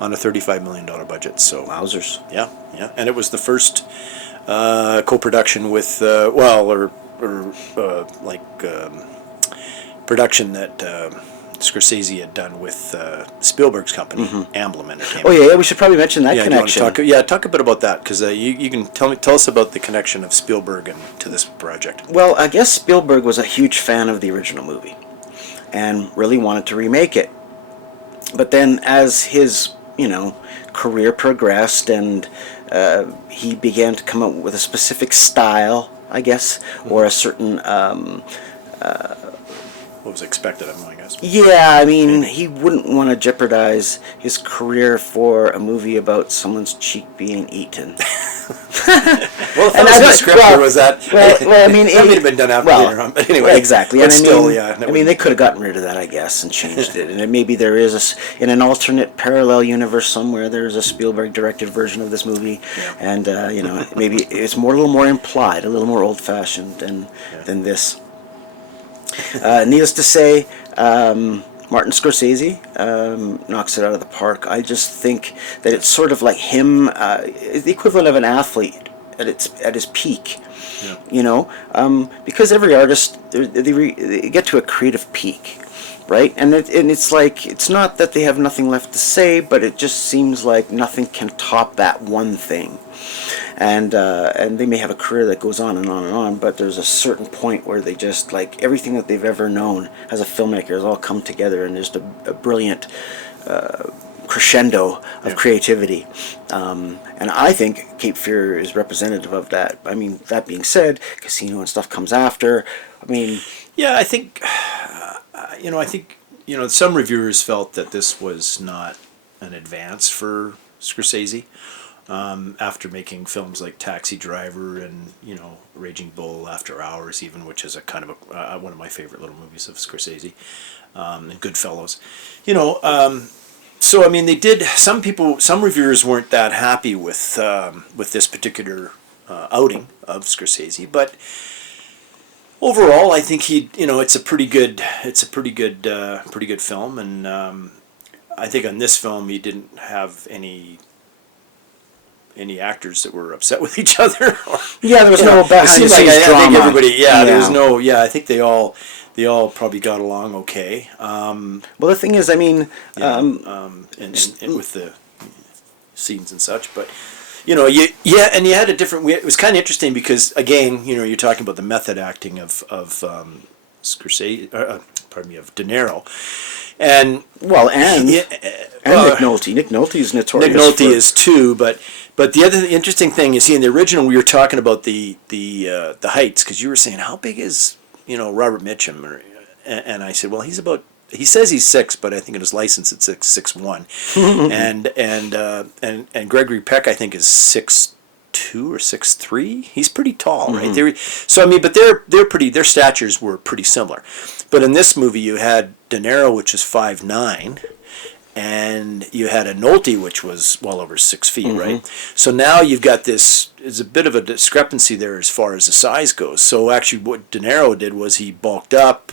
on a $35 million budget. So Wowzers. yeah, and it was the first co-production with production that Scorsese had done with Spielberg's company, Amblin Entertainment. Oh yeah, we should probably mention that Yeah, do you wanna connection. talk a bit about that, because you can tell us about the connection of Spielberg to this project. Well, I guess Spielberg was a huge fan of the original movie, and really wanted to remake it. But then, as his career progressed, and he began to come up with a specific style, I guess, or a certain. What was expected of him, I guess. Yeah, I mean, he wouldn't want to jeopardize his career for a movie about someone's cheek being eaten. Well, And that I was the don't- script, well- or was that? well, I mean, that may have been done after later on, but anyway. exactly. But And still, I mean, they could have gotten rid of that, I guess, and changed it. And maybe there is in an alternate parallel universe somewhere, there's a Spielberg-directed version of this movie, and maybe it's a little more implied, a little more old-fashioned than this. Needless to say, Martin Scorsese knocks it out of the park. I just think that it's sort of like him, the equivalent of an athlete at his peak. Yeah. Because every artist they get to a creative peak, right? And it's like, it's not that they have nothing left to say, but it just seems like nothing can top that one thing. And they may have a career that goes on and on and on, but there's a certain point where they just, like, everything that they've ever known as a filmmaker has all come together, and there's a brilliant crescendo of creativity. And I think Cape Fear is representative of that. I mean, that being said, Casino and stuff comes after. I mean... Yeah, I think, some reviewers felt that this was not an advance for Scorsese. after making films like Taxi Driver and Raging Bull After Hours, even, which is a kind of one of my favorite little movies of Scorsese, and Goodfellas. So I mean, they did. Some reviewers weren't that happy with this particular outing of Scorsese, but overall, I think it's a pretty good film, and I think on this film he didn't have any actors that were upset with each other. Yeah, there was no behind the scenes drama. I think everybody. Yeah, there was no. Yeah, I think they all probably got along okay. Well, the thing is, I mean, and with the scenes and such, but and you had a different. It was kind of interesting because again, you're talking about the method acting of Scorsese, of De Niro, and Nick Nolte. Nick Nolte is notorious. Nick Nolte is too, but the other interesting thing is, in the original, we were talking about the heights, because you were saying, how big is Robert Mitchum, and I said, well, he says he's 6, but I think in his license it's 6'1", and Gregory Peck I think is 6'2" or 6'3". He's pretty tall, right? But their statures were pretty similar. But in this movie, you had De Niro, which is 5'9", and you had a Nolte, which was well over 6 feet, right? So now you've got this. There's a bit of a discrepancy there as far as the size goes. So actually, what De Niro did was he bulked up,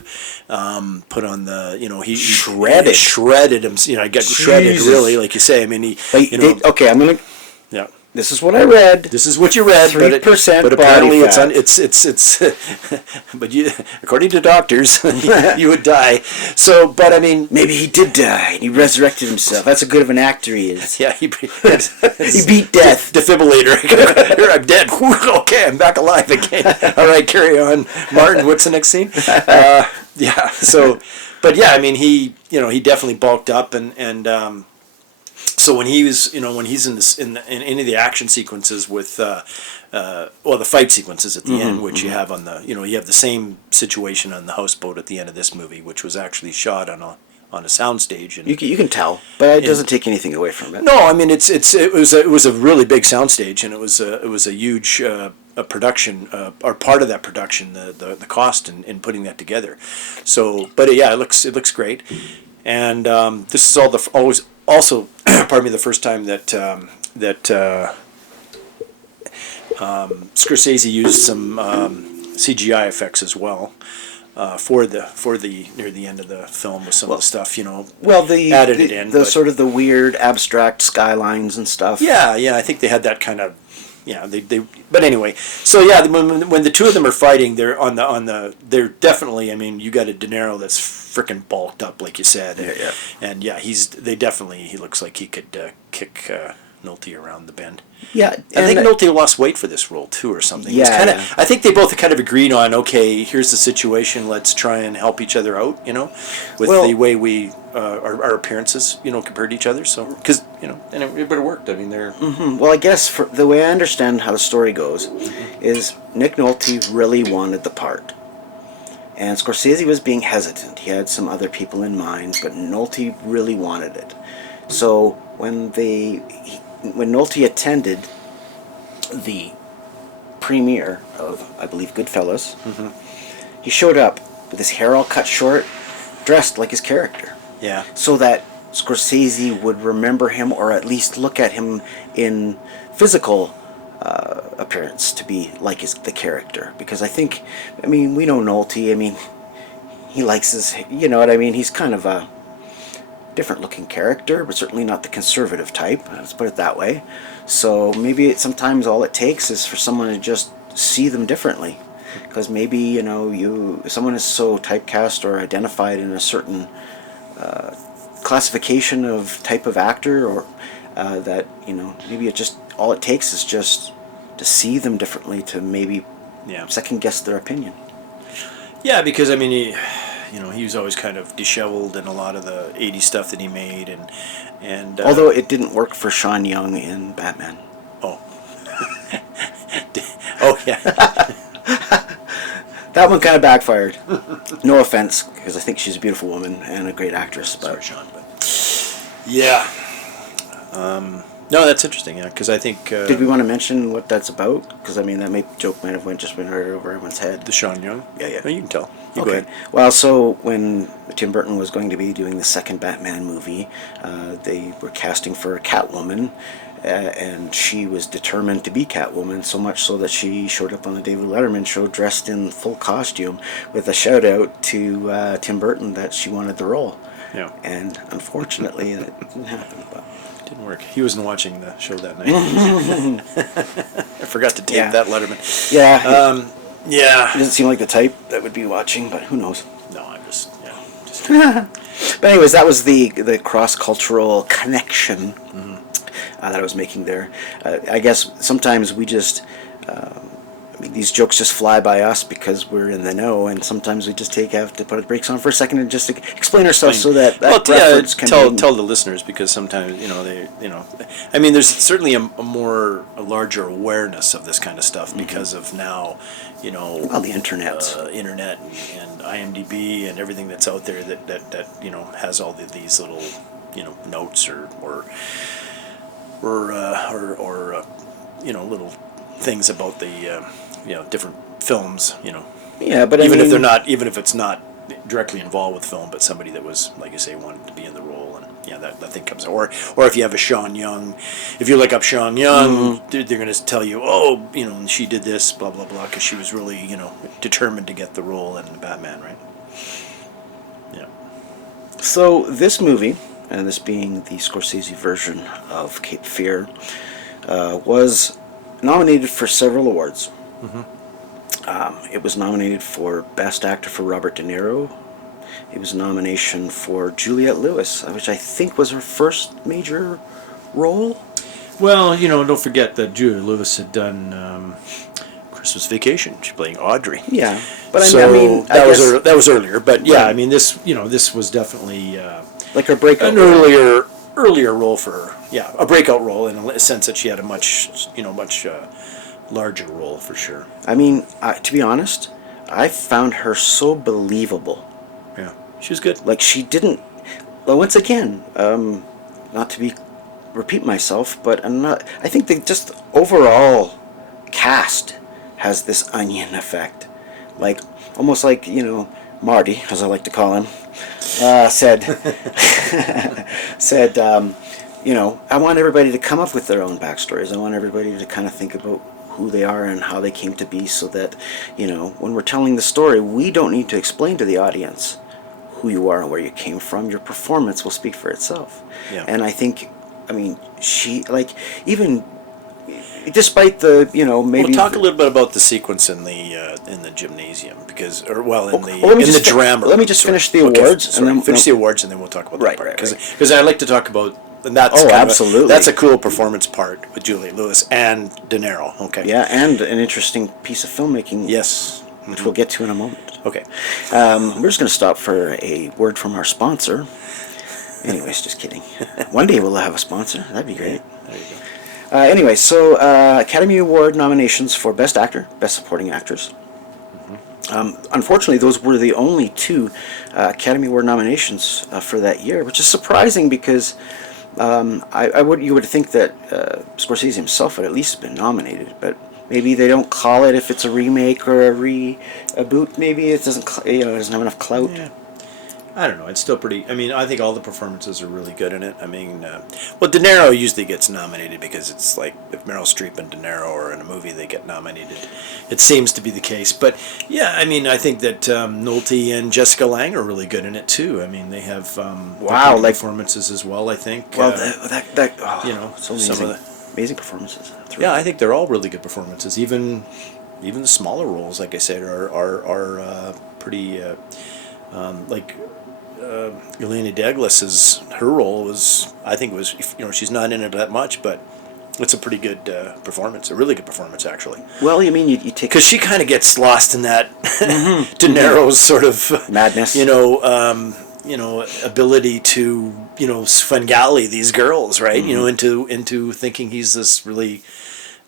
put on the, he shredded him. Got shredded really, like you say. I mean, he. Okay, I'm gonna. Yeah. This is what I read. This is what you read. 3% but apparently body fat. it's but according to doctors, you would die. So, but I mean, maybe he did die and he resurrected himself. That's how good of an actor he is. Yeah, he beat death. Defibrillator. I'm dead. Okay, I'm back alive again. All right, carry on, Martin. What's the next scene? Yeah. So, but yeah, I mean, he definitely bulked up and. So when he's in any of the action sequences with the fight sequences at the end, which you have on the you have the same situation on the houseboat at the end of this movie, which was actually shot on a soundstage. And you can tell, but it doesn't take anything away from it. No, I mean it was a really big soundstage, and it was a huge a production or part of that production, the cost in putting that together. So, but it looks great, and this is also, pardon me, the first time that Scorsese used some CGI effects as well for the near the end of the film with some of the stuff, added it in. Sort of the weird abstract skylines and stuff. Yeah, I think they had that kind of. Yeah, they. But anyway, so yeah, when the two of them are fighting, they're they're definitely. I mean, you got a De Niro that's freaking bulked up, like you said, and he looks like he could kick Nolte around the bend. Yeah, I think Nolte lost weight for this role too, or something. Yeah, I think they both kind of agreed on, okay, here's the situation. Let's try and help each other out. With the way we our appearances, compared to each other. So because and it worked. I mean, they're. Well, I guess for the way I understand how the story goes, is Nick Nolte really wanted the part, and Scorsese was being hesitant. He had some other people in mind, but Nolte really wanted it. So when Nolte attended the premiere of, I believe, Goodfellas, he showed up with his hair all cut short, dressed like his character. Yeah. So that Scorsese would remember him, or at least look at him in physical appearance to be like the character. Because we know Nolte. I mean, he likes his, he's kind of a different looking character, but certainly not the conservative type, let's put it that way. So maybe sometimes all it takes is for someone to just see them differently, because maybe someone is so typecast or identified in a certain classification of type of actor, or that maybe all it takes is just to see them differently to maybe second guess their opinion. Yeah, because I mean he was always kind of disheveled in a lot of the 80s stuff that he made, and although it didn't work for Sean Young in Batman. Oh. Oh yeah. That one kind of backfired. No offense, because I think she's a beautiful woman and a great actress. But sorry, Sean, but yeah. No, that's interesting. Yeah, because I think Did we want to mention what that's about? Because I mean, joke might have went right over everyone's head. the Sean Young. Yeah. Oh, you can tell. You go Okay. ahead. Well, so when Tim Burton was going to be doing the second Batman movie, they were casting for Catwoman, and she was determined to be Catwoman, so much so that she showed up on the David Letterman show dressed in full costume with a shout out to Tim Burton that she wanted the role. Yeah. And unfortunately, that didn't happen. But Didn't work. He wasn't watching the show that night. I forgot to tape Yeah. that Letterman. yeah, it Yeah. doesn't seem like the type that would be watching, but who knows? No, I'm just But anyways, that was the cross-cultural connection that I was making there. I guess sometimes we just, I mean, these jokes just fly by us because we're in the know, and sometimes we just have to put the brakes on for a second and just explain ourselves so that reference can be... tell the listeners, because sometimes I mean, there's certainly a larger awareness of this kind of stuff because of now, Well, the internet. internet and IMDb and everything that's out there that has all these little notes or little things about the different films, Yeah, but even I if mean, even if it's not directly involved with film, but somebody that was, like you say, wanted to be in the role, and that thing comes. Or if you have a Sean Young, if you look up Sean Young, they're going to tell you, she did this, blah blah blah, because she was really determined to get the role in Batman, right? Yeah. So this movie, and this being the Scorsese version of Cape Fear, was nominated for several awards. It was nominated for Best Actor for Robert De Niro. It was a nomination for Juliette Lewis, which I think was her first major role. Well, don't forget that Julia Lewis had done Christmas Vacation. She's playing Audrey. Yeah, but So I mean, that I was guess, that was earlier. But yeah, Right. I mean, this was definitely like her breakout an role. earlier role for her. Yeah, a breakout role in a sense that she had a much larger role for sure. I mean, to be honest, I found her so believable. Yeah, she was good. Like she didn't. Well, once again, not to repeat myself, but I think the just overall cast has this onion effect, like almost like Marty, as I like to call him, said said I want everybody to come up with their own backstories. I want everybody to kind of think about who they are and how they came to be, so that when we're telling the story, we don't need to explain to the audience who you are and where you came from. Your performance will speak for itself. Yeah. And I think, she, even despite the maybe We'll talk a little bit about the sequence in the gymnasium, let me just drama. let me just finish the Okay, awards, sorry, and then finish the awards, and then we'll talk about Right, that part. right. Because I like to talk about, and that's Oh, kind of absolutely. that's a cool performance part with Juliette Lewis and De Niro. Okay. Yeah, and an interesting piece of filmmaking. Yes. Which we'll get to in a moment. Okay. We're just going to stop for a word from our sponsor. Anyways, just kidding. One day we'll have a sponsor. That'd be great. There you go. Anyway, so Academy Award nominations for Best Actor, Best Supporting Actress. Unfortunately, those were the only two Academy Award nominations for that year, which is surprising because you would think that Scorsese himself would at least have been nominated, but maybe they don't call it if it's a remake or a reboot. Maybe it doesn't have enough clout. Yeah. I don't know. It's still pretty. I mean, I think all the performances are really good in it. I mean, De Niro usually gets nominated because it's like if Meryl Streep and De Niro are in a movie, they get nominated. It seems to be the case. But yeah, I mean, I think that Nolte and Jessica Lange are really good in it too. I mean, they have performances as well. I think. Well, some so amazing, of the amazing performances. Yeah, I think they're all really good performances. Even the smaller roles, like I said, are pretty. Elena Douglas's her role was, I think, she's not in it that much, but it's a pretty good performance, a really good performance actually. Well, you mean you take, because she kind of gets lost in that De Niro's sort of madness, ability to Svengali these girls, right? Into thinking he's this really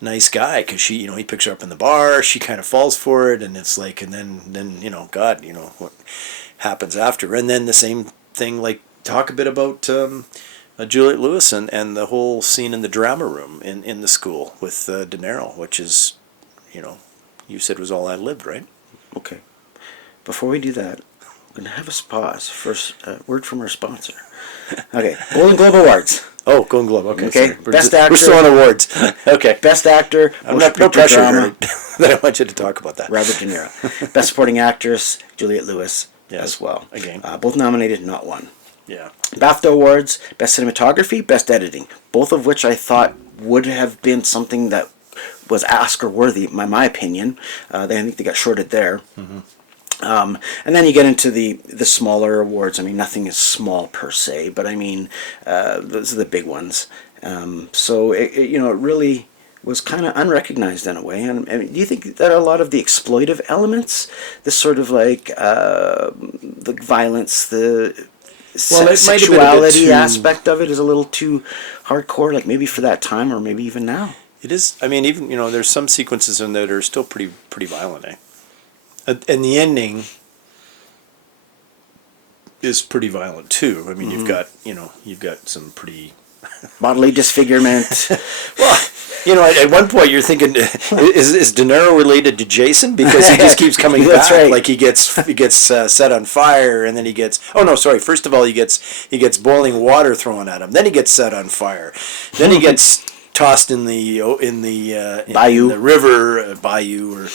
nice guy, because he picks her up in the bar, she kind of falls for it, and it's like, and then what happens after. And then the same thing, like, talk a bit about Juliette Lewis and the whole scene in the drama room in the school with De Niro, which is, you said was all I lived, right? Okay. Before we do that, we're going to have a pause. First, word from our sponsor. Okay, Golden Globe Awards. Oh, Golden Globe. Okay. Okay, Sorry. Best Actor. We're still on awards. Okay. Best Actor. I'm Motion not no Picture pressure Drama, here. That I want you to talk about that. Robert De Niro. Best Supporting Actress, Juliette Lewis, Yes, as well. again. Both nominated, not won. Yeah. BAFTA Awards, Best Cinematography, Best Editing. Both of which I thought would have been something that was Oscar worthy, in my opinion. I think they got shorted there. Mm-hmm. And then you get into the smaller awards. I mean, nothing is small per se, but I mean, those are the big ones. So it really was kind of unrecognized in a way. And do you think that a lot of the exploitive elements, this sort of like the violence, the sexuality aspect of it is a little too hardcore, like maybe for that time or maybe even now? It is. I mean, even there's some sequences in there that are still pretty violent. And the ending is pretty violent too. I mean, you've got some pretty bodily disfigurement. Well, at one point you're thinking, is De Niro related to Jason because he just keeps coming That's back? right. Like he gets set on fire, and then he gets. Oh no, sorry. First of all, he gets boiling water thrown at him. Then he gets set on fire. Then he gets tossed in the bayou, in the river bayou,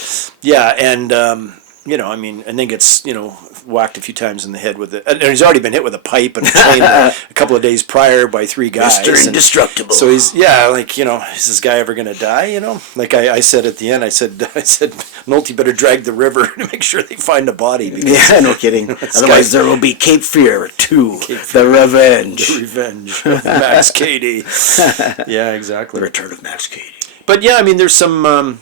and and then gets whacked a few times in the head with it, and he's already been hit with a pipe and a chain a couple of days prior by 3 guys. Mr. Indestructible. So he's is this guy ever gonna die? Like I said at the end, I said Nolte better drag the river to make sure they find a body. Because yeah, no kidding. Otherwise, there will be Cape Fear 2, The Revenge. The Revenge of Max Cady. Yeah, exactly. The Return of Max Cady. But yeah, I mean, there's some.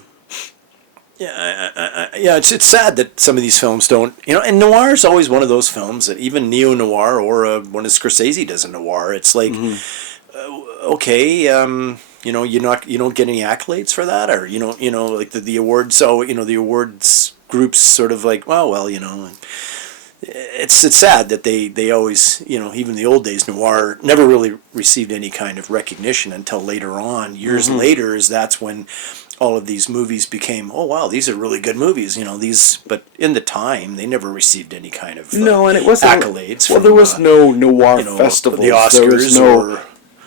It's sad that some of these films don't, and noir is always one of those films that even neo-noir or when a Scorsese does a noir, it's like, okay, you don't get any accolades for that, or like the awards. So the awards groups sort of like, it's sad that they always, even the old days, noir never really received any kind of recognition until later on. Years later, that's when all of these movies became, oh wow, these are really good movies, but in the time they never received any kind of no, and it wasn't accolades. Well, there was no noir festivals. The Oscars,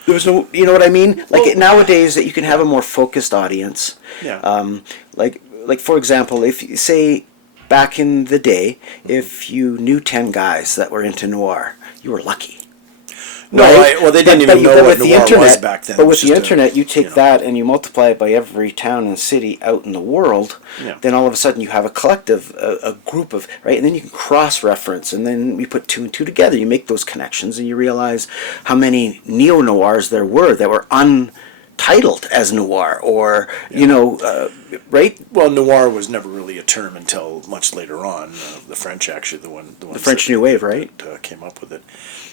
there was no, you know what I mean? Like nowadays, that you can have a more focused audience. Yeah. Like for example, if you say back in the day, if you knew 10 guys that were into noir, you were lucky. No, right? they didn't even know what noir was back then. But with the internet, you take that and you multiply it by every town and city out in the world, then all of a sudden you have a collective, a group of, right? And then you can cross-reference, and then you put 2 and 2 together. You make those connections, and you realize how many neo-noirs there were that were untitled as noir, or, right? Well, noir was never really a term until much later on. The French, actually, the French New Wave, right? Came up with it.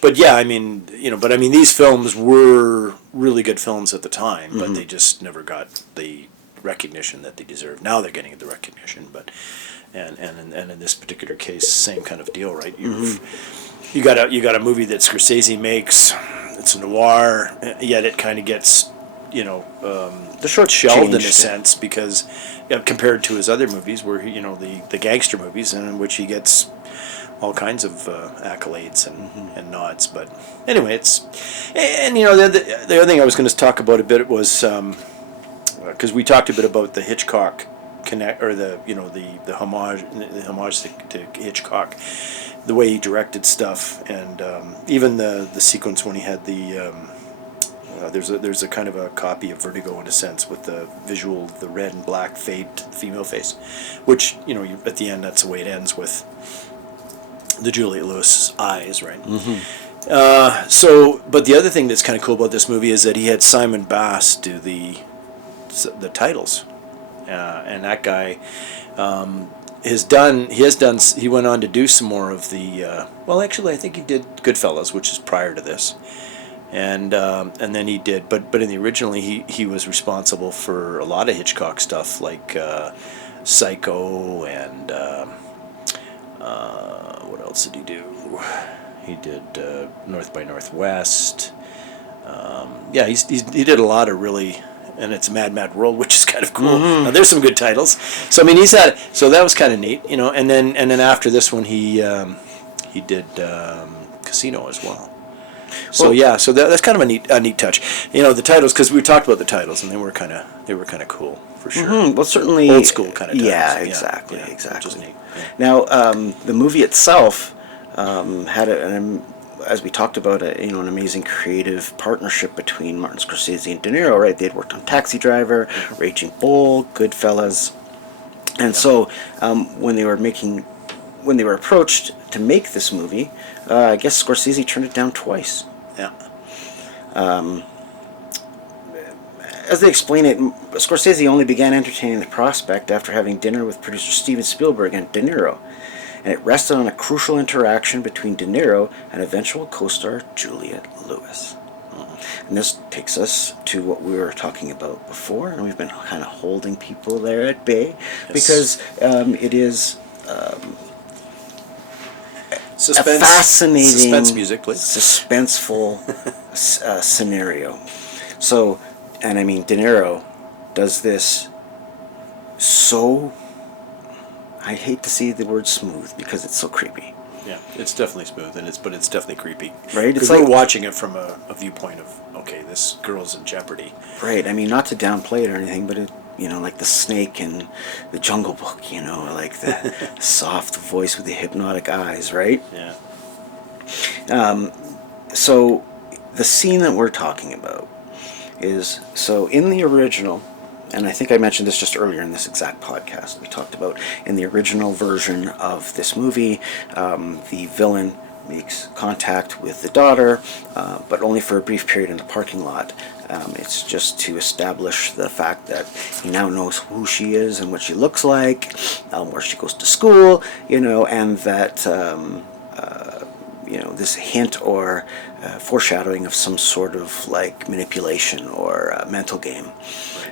But yeah, I mean, these films were really good films at the time, but they just never got the recognition that they deserved. Now they're getting the recognition, but and in this particular case, same kind of deal, right? You got a movie that Scorsese makes. It's a noir, yet it kind of gets the short shelved in a sense because compared to his other movies, where the gangster movies, in which he gets all kinds of accolades and nods. But anyway, the other thing I was going to talk about a bit was because we talked a bit about the Hitchcock the homage to Hitchcock, the way he directed stuff, and even the sequence when he had the there's a kind of a copy of Vertigo in a sense with the red and black fade female face, which at the end that's the way it ends with the Juliette Lewis eyes, right? But the other thing that's kind of cool about this movie is that he had Simon Bass do the titles, and that guy he went on to do some more of the actually I think he did Goodfellas, which is prior to this, and then he did but in the originally he was responsible for a lot of Hitchcock stuff like Psycho and what else did he do? He did North by Northwest. he did a lot of really, and it's Mad Mad World, which is kind of cool. Now, there's some good titles. So I mean, so that was kind of neat, and then after this one, he did Casino as well. So so that's kind of a neat touch. The titles, because we talked about the titles, and they were kind of cool for sure. Well, certainly old school kind of titles. Yeah, exactly. Which is neat. Yeah. Now, the movie itself had as we talked about, an amazing creative partnership between Martin Scorsese and De Niro. Right, they'd worked on Taxi Driver, Raging Bull, Goodfellas, and so when they were approached to make this movie, I guess Scorsese turned it down twice. Yeah. As they explain it, Scorsese only began entertaining the prospect after having dinner with producer Steven Spielberg and De Niro, and it rested on a crucial interaction between De Niro and eventual co-star Juliette Lewis. And this takes us to what we were talking about before, and we've been kind of holding people there at bay, because it is a fascinating, suspense music, please. Suspenseful scenario. So, and I mean, De Niro does this so, I hate to say the word smooth because it's so creepy. Yeah, it's definitely smooth, but it's definitely creepy. Right? It's like we're watching it from a viewpoint of, okay, this girl's in jeopardy. Right. I mean, not to downplay it or anything, but it, like the snake in the Jungle Book, like the soft voice with the hypnotic eyes, right? Yeah. So the scene that we're talking about is, so in the original, and I think I mentioned this just earlier in this exact podcast, we talked about in the original version of this movie, the villain makes contact with the daughter, but only for a brief period in the parking lot. It's just to establish the fact that he now knows who she is and what she looks like, where she goes to school, and that this hint or foreshadowing of some sort of like manipulation or mental game.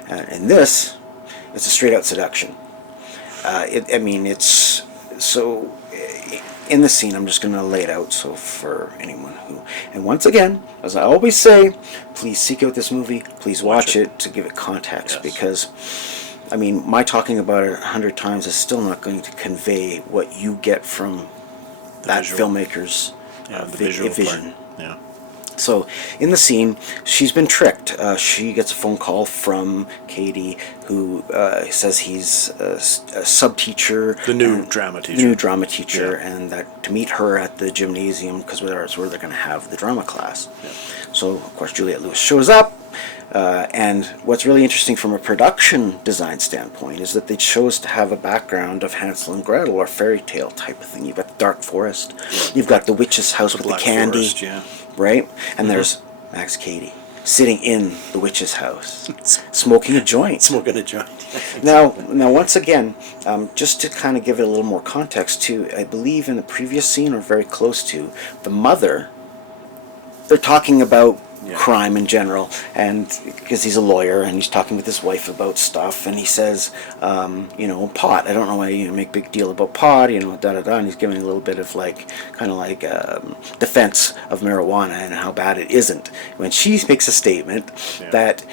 And this, it's a straight out seduction. It's so. In the scene, I'm just going to lay it out so for anyone who... And once again, as I always say, please seek out this movie. Please watch it to give it context. Yes. Because, my talking about it 100 times is still not going to convey what you get from that filmmaker's visual vision. Part. Yeah. So, in the scene, she's been tricked. She gets a phone call from Katie, who says he's a sub-teacher. The new drama teacher. Yeah. And that to meet her at the gymnasium, because that's where they're going to have the drama class. Yeah. So, of course, Juliette Lewis shows up. And what's really interesting from a production design standpoint is that they chose to have a background of Hansel and Gretel or fairy tale type of thing. You've got the dark forest. You've got the witch's house with the candy. Forest, yeah. Right? And there's Max Cady sitting in the witch's house, smoking a joint. Now, once again, just to kind of give it a little more context too, I believe in the previous scene, or very close to, the mother, they're talking about crime in general, and because he's a lawyer and he's talking with his wife about stuff, and he says, pot. I don't know why you make a big deal about pot, and he's giving a little bit of defense of marijuana and how bad it isn't. When she makes a statement that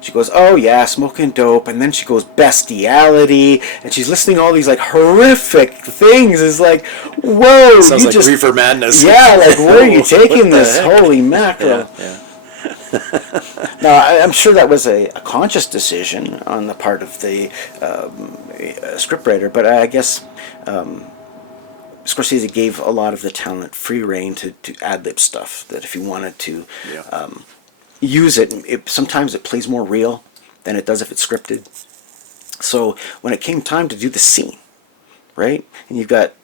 she goes, oh yeah, smoking dope, and then she goes bestiality, and she's listing all these horrific things. It's like, whoa, sounds like reefer madness. Yeah, where are you taking this? Holy mackerel! Yeah. Now, I'm sure that was a conscious decision on the part of the scriptwriter, but I guess Scorsese gave a lot of the talent free rein to ad-lib stuff. That if he wanted to. Use it, sometimes it plays more real than it does if it's scripted. So when it came time to do the scene, right, and you've got,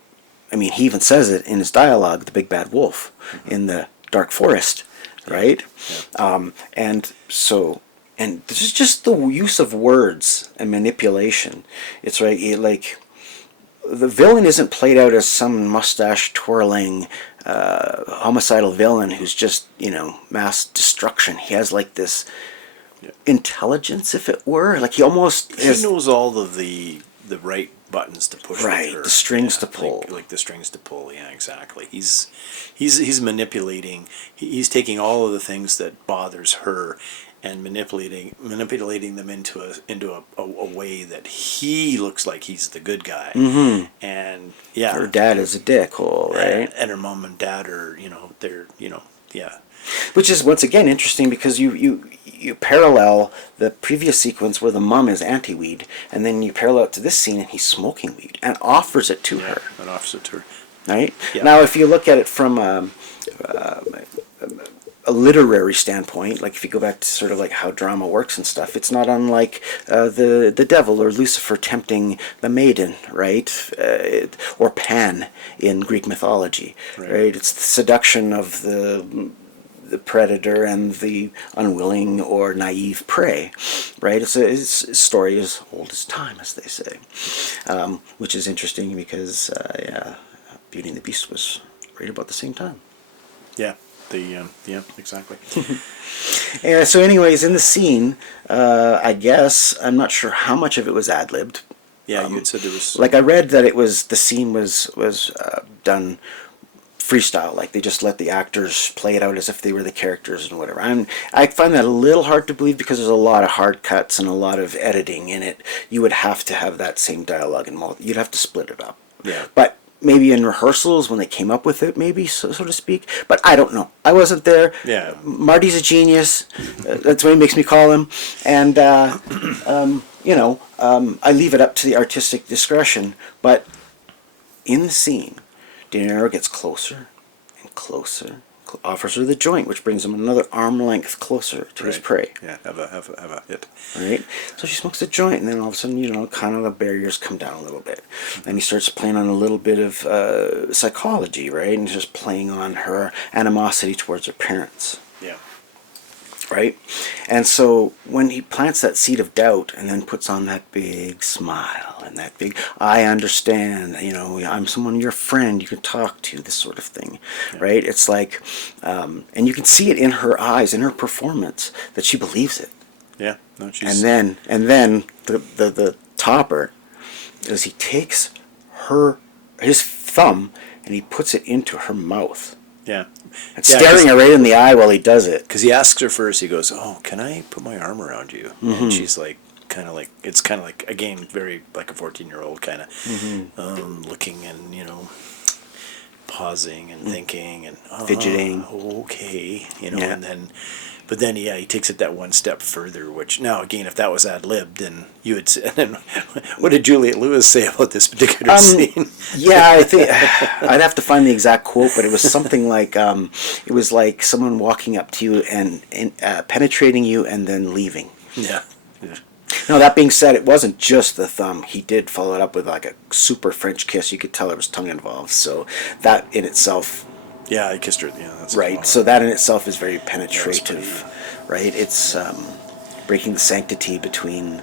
he even says it in his dialogue, the big bad wolf in the dark forest, right? And this is just the use of words and manipulation. It's right, the villain isn't played out as some mustache twirling homicidal villain who's just mass destruction. He has this intelligence, if it were, he almost he knows all of the right buttons to push. Right, with her. the strings to pull. Like the strings to pull. Yeah, exactly. He's manipulating. He's taking all of the things that bothers her and manipulating them into a way that he looks like he's the good guy. Mm-hmm. And yeah, Her dad is a dickhole, right? And her mom and dad are, they're, yeah. Which is once again interesting because you parallel the previous sequence where the mom is anti-weed, and then you parallel it to this scene and he's smoking weed and offers it to her. And offers it to her. Right? Yeah. Now, if you look at it from a literary standpoint, like if you go back to sort of like how drama works and stuff, it's not unlike the devil or Lucifer tempting the maiden, right? Or Pan in Greek mythology, right? It's the seduction of the predator and the unwilling or naive prey, right? It's a story as old as time, as they say, which is interesting because Beauty and the Beast was right about the same time. Yeah. Yeah, exactly. Yeah, so anyways, in the scene, I guess, I'm not sure how much of it was ad-libbed. Yeah, you had said there was... Like, I read that the scene was done freestyle, like they just let the actors play it out as if they were the characters and whatever. I find that a little hard to believe because there's a lot of hard cuts and a lot of editing in it. You would have to have that same dialogue and you'd have to split it up. Yeah. But maybe in rehearsals when they came up with it, maybe, so to speak. But I don't know. I wasn't there. Yeah. Marty's a genius. That's what he makes me call him. And, I leave it up to the artistic discretion. But in the scene, De Niro gets closer and closer, offers her the joint, which brings him another arm length closer to his prey. Yeah, have a hit. Right? So she smokes the joint, and then all of a sudden, kind of the barriers come down a little bit. And he starts playing on a little bit of psychology, right? And just playing on her animosity towards her parents. Yeah. Right? And so when he plants that seed of doubt and then puts on that big smile and that big, I understand, I'm someone, your friend you can talk to, this sort of thing, right? It's like, and you can see it in her eyes, in her performance, that she believes it. Yeah. No, she's... And then the topper is he takes his thumb and he puts it into her mouth. Yeah. And staring her right in the eye while he does it. Because he asks her first, he goes, "Oh, can I put my arm around you?" Mm-hmm. And she's like, it's kind of like, again, very like a 14-year-old kind of looking and, pausing and thinking and fidgeting. Okay, and then... But then, he takes it that one step further, which, now, again, if that was ad-libbed, then you would say... And what did Juliette Lewis say about this particular scene? Yeah, I think... I'd have to find the exact quote, but it was something like... it was like someone walking up to you and penetrating you and then leaving. Yeah. Now, that being said, it wasn't just the thumb. He did follow it up with like a super French kiss. You could tell there was tongue involved. So that in itself... Yeah, I kissed her. Yeah, that's right. So that in itself is very penetrative, right? It's breaking the sanctity between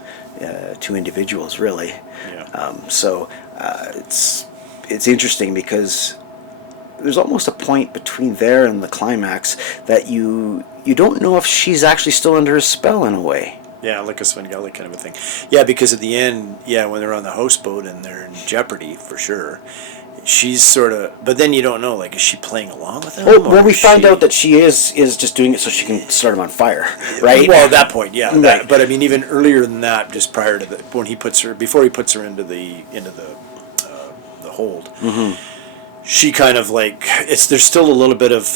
two individuals, really. Yeah. So it's interesting because there's almost a point between there and the climax that you don't know if she's actually still under his spell in a way. Yeah, like a Svengali kind of a thing. Yeah, because at the end, when they're on the houseboat and they're in jeopardy for sure. She's sort of, but then you don't know, like, is she playing along with him? Oh, well, we find out that she is just doing it so she can start him on fire, right? Well, at that point, yeah. Right. But I mean, even earlier than that, just prior to before he puts her into the hold, she kind of like, there's still a little bit of,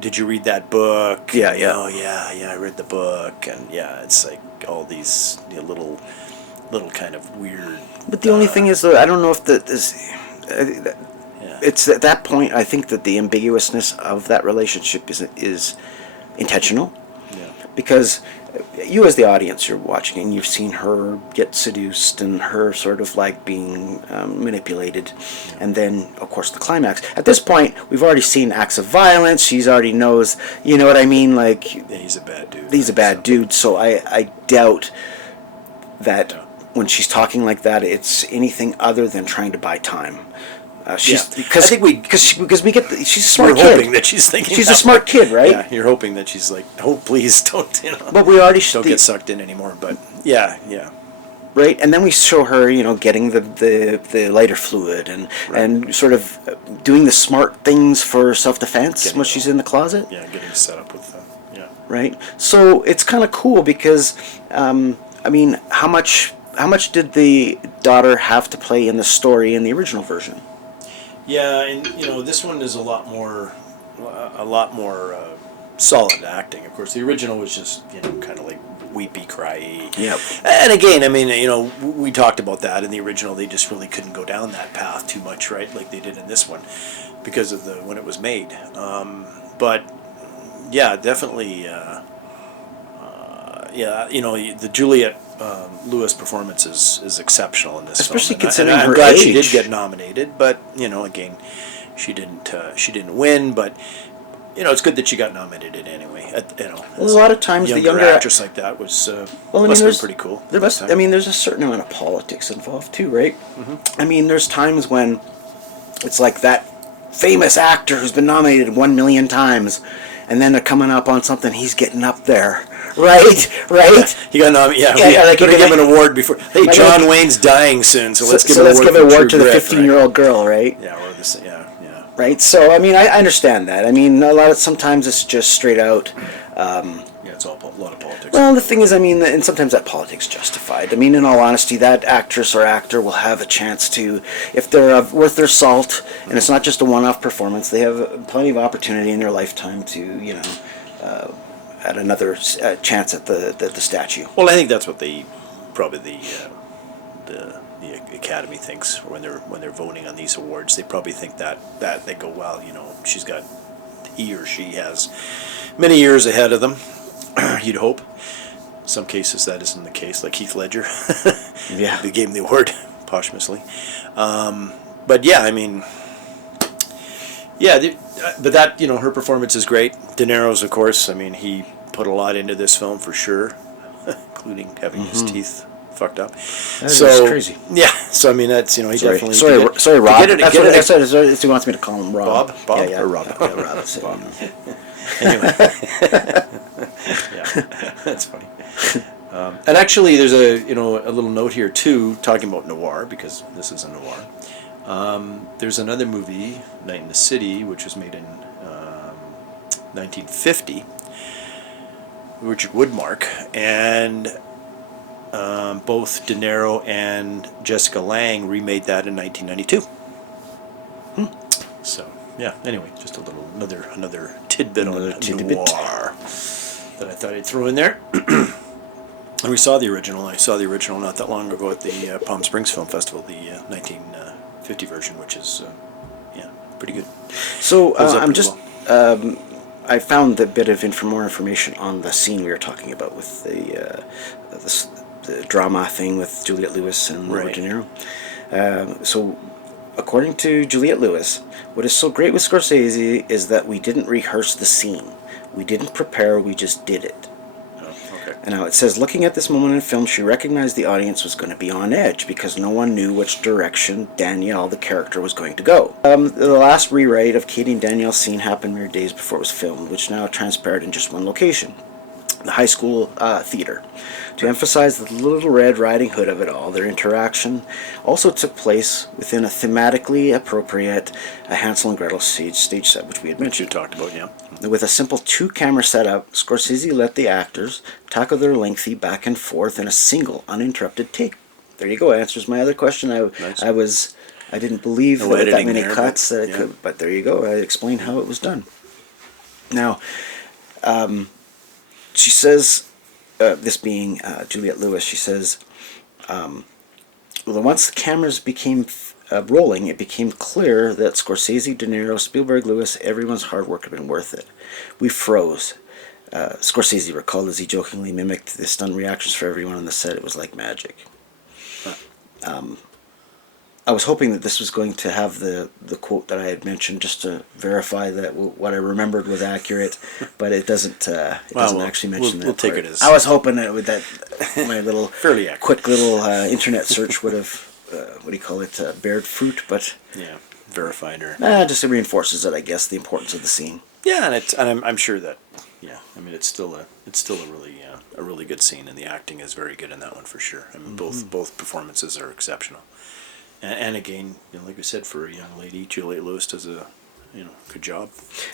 did you read that book? Yeah. Oh, yeah, I read the book, and it's like all these little kind of weird. But the only thing is, though, I don't know if it's at that point, I think that the ambiguousness of that relationship is intentional. Yeah. Because you as the audience, you're watching and you've seen her get seduced and her sort of like being manipulated. And then, of course, the climax. At this point, we've already seen acts of violence. She's already knows, you know what I mean? Like, yeah, he's a bad dude. He's a bad dude. So I doubt that when she's talking like that, it's anything other than trying to buy time. She's because we get she's a smart kid. You're hoping that she's thinking she's a smart kid, right? Yeah, you're hoping that she's like, oh, please don't, But we already don't get sucked in anymore. But yeah. Right, and then we show her, getting the lighter fluid and sort of doing the smart things for self-defense when she's in the closet. Yeah, getting set up with yeah. Right, so it's kind of cool because, how much did the daughter have to play in the story in the original version? Yeah, and this one is a lot more solid acting. Of course, the original was just kind of like weepy, cryy. Yep. And again, we talked about that in the original. They just really couldn't go down that path too much, right? Like they did in this one, because of when it was made. But yeah, definitely. The Juliette Lewis performance is exceptional in this Especially film. considering I'm her glad age. she did get nominated, but again, she didn't win. But it's good that she got nominated anyway. Well, a lot of times the younger actress like that was must have been pretty cool. There's a certain amount of politics involved too, right? Mm-hmm. There's times when it's like that famous actor who's been nominated 1,000,000 times, and then they're coming up on something, he's getting up there. Right. He got nominated. Yeah, like give him an award before. Hey, John Wayne's dying soon, so let's give an award to the 15-year-old girl, right? Yeah, or this. Yeah. Right. So I understand that. Sometimes it's just straight out. It's all a lot of politics. Well, the thing is, and sometimes that politics justified. In all honesty, that actress or actor will have a chance to, if they're worth their salt, and it's not just a one-off performance, they have plenty of opportunity in their lifetime to, at another chance at the statue. Well, I think that's what the Academy thinks when they're voting on these awards. They probably think that they go, well, he or she has many years ahead of them. You'd hope. In some cases that isn't the case, like Heath Ledger. Yeah, they gave him the award posthumously. But yeah, but that her performance is great. De Niro's, of course. He put a lot into this film for sure, including having his teeth fucked up. That's crazy. Yeah, so that's he definitely. Sorry, Rob. That's what he wants me to call him, Rob. Bob, yeah. or Rob. Yeah, Rob. Bob. Anyway, yeah, that's funny. And actually, there's a little note here too, talking about noir, because this is a noir. There's another movie, Night in the City, which was made in 1950. Richard Woodmark, and both De Niro and Jessica Lange remade that in 1992. So yeah. Anyway, just another tidbit on noir that I thought I'd throw in there. And we saw the original. I saw the original not that long ago at the Palm Springs Film Festival, the 1950 version, which is pretty good. So I found a bit of more information on the scene we were talking about with the drama thing with Juliette Lewis and Robert De Niro. So, according to Juliette Lewis, what is so great with Scorsese is that we didn't rehearse the scene. We didn't prepare, we just did it. And now it says, looking at this moment in film, she recognized the audience was going to be on edge because no one knew which direction Danielle, the character, was going to go. The last rewrite of Katie and Danielle's scene happened mere days before it was filmed, which now transpired in just one location, the high school theater. To emphasize the Little Red Riding Hood of it all, their interaction also took place within a thematically appropriate Hansel and Gretel stage set, which we had mentioned. You talked about, yeah. With a simple 2-camera setup, Scorsese let the actors tackle their lengthy back and forth in a single, uninterrupted take. There you go. Answers my other question. Nice. I didn't believe there were that many cuts that yeah. could, but there you go. I explained how it was done. Now, she says, this being Juliette Lewis, she says, once the cameras became rolling, it became clear that Scorsese, De Niro, Spielberg, Lewis, everyone's hard work had been worth it. We froze. Scorsese recalled as he jokingly mimicked the stunned reactions for everyone on the set. It was like magic. I was hoping that this was going to have the quote that I had mentioned just to verify that what I remembered was accurate, but it doesn't. It doesn't actually mention that. We'll take it as. I was hoping that with that my little fairly accurate. quick little internet search would have bared fruit, but yeah. verified or. Just it reinforces it, I guess, the importance of the scene. Yeah, and I'm sure that. Yeah, I mean it's still a really good scene, and the acting is very good in that one for sure. I mean both performances are exceptional, and again, like we said, for a young lady, Juliette Lewis does a good job.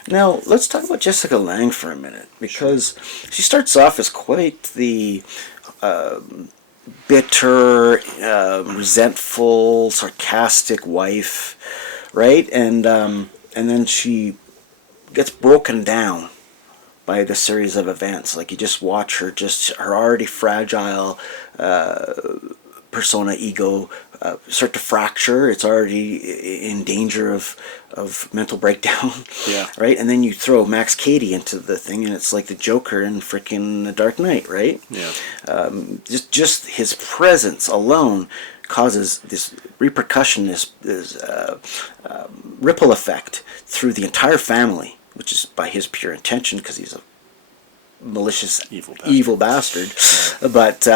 Now, let's talk about Jessica Lange for a minute, because she starts off as quite the bitter, resentful, sarcastic wife, right? And then she gets broken down by the series of events. Like, you just watch her, her already fragile persona, ego, start to fracture. It's already in danger of mental breakdown. Yeah. Right? And then you throw Max Cady into the thing, and it's like the Joker in freaking The Dark Knight, right? Yeah. Just his presence alone causes this repercussion, this ripple effect through the entire family, which is by his pure intention, because he's a malicious, evil bastard. Yeah. But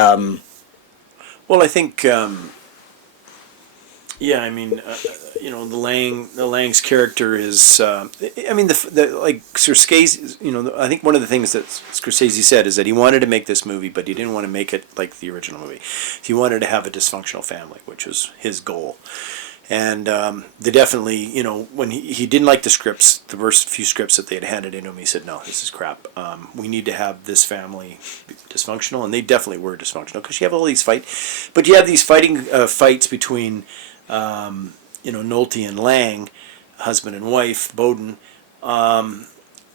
well, I think, yeah, I mean, the Lang's character is, I mean, the like Scorsese, I think one of the things that Scorsese said is that he wanted to make this movie, but he didn't want to make it like the original movie. He wanted to have a dysfunctional family, which was his goal. And they definitely, when he didn't like the scripts, the first few scripts that they had handed in him, he said, no, this is crap. We need to have this family dysfunctional. And they definitely were dysfunctional, because you have all these fights. But you have these fights between, Nolte and Lang, husband and wife, Bowden. And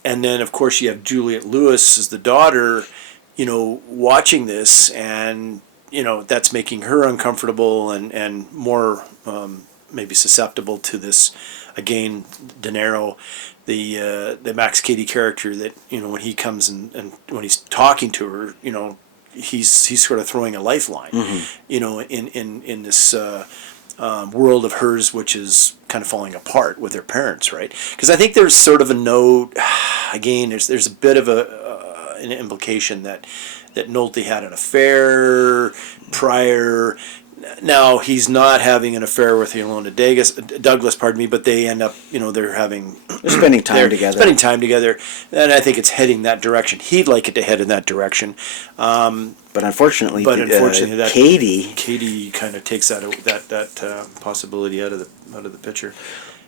then, of course, you have Juliette Lewis as the daughter, watching this. And, that's making her uncomfortable and more... maybe susceptible to this, again, De Niro, the Max Cady character, that when he comes and when he's talking to her, he's sort of throwing a lifeline, in this world of hers, which is kind of falling apart with her parents, right? Because I think there's sort of a note, again, there's a bit of an implication that Nolte had an affair prior. Now, he's not having an affair with Yolanda Douglas, but they end up, they're spending time together. Spending time together, and I think it's heading that direction. He'd like it to head in that direction. But unfortunately, Katie kind of takes that possibility out of the picture.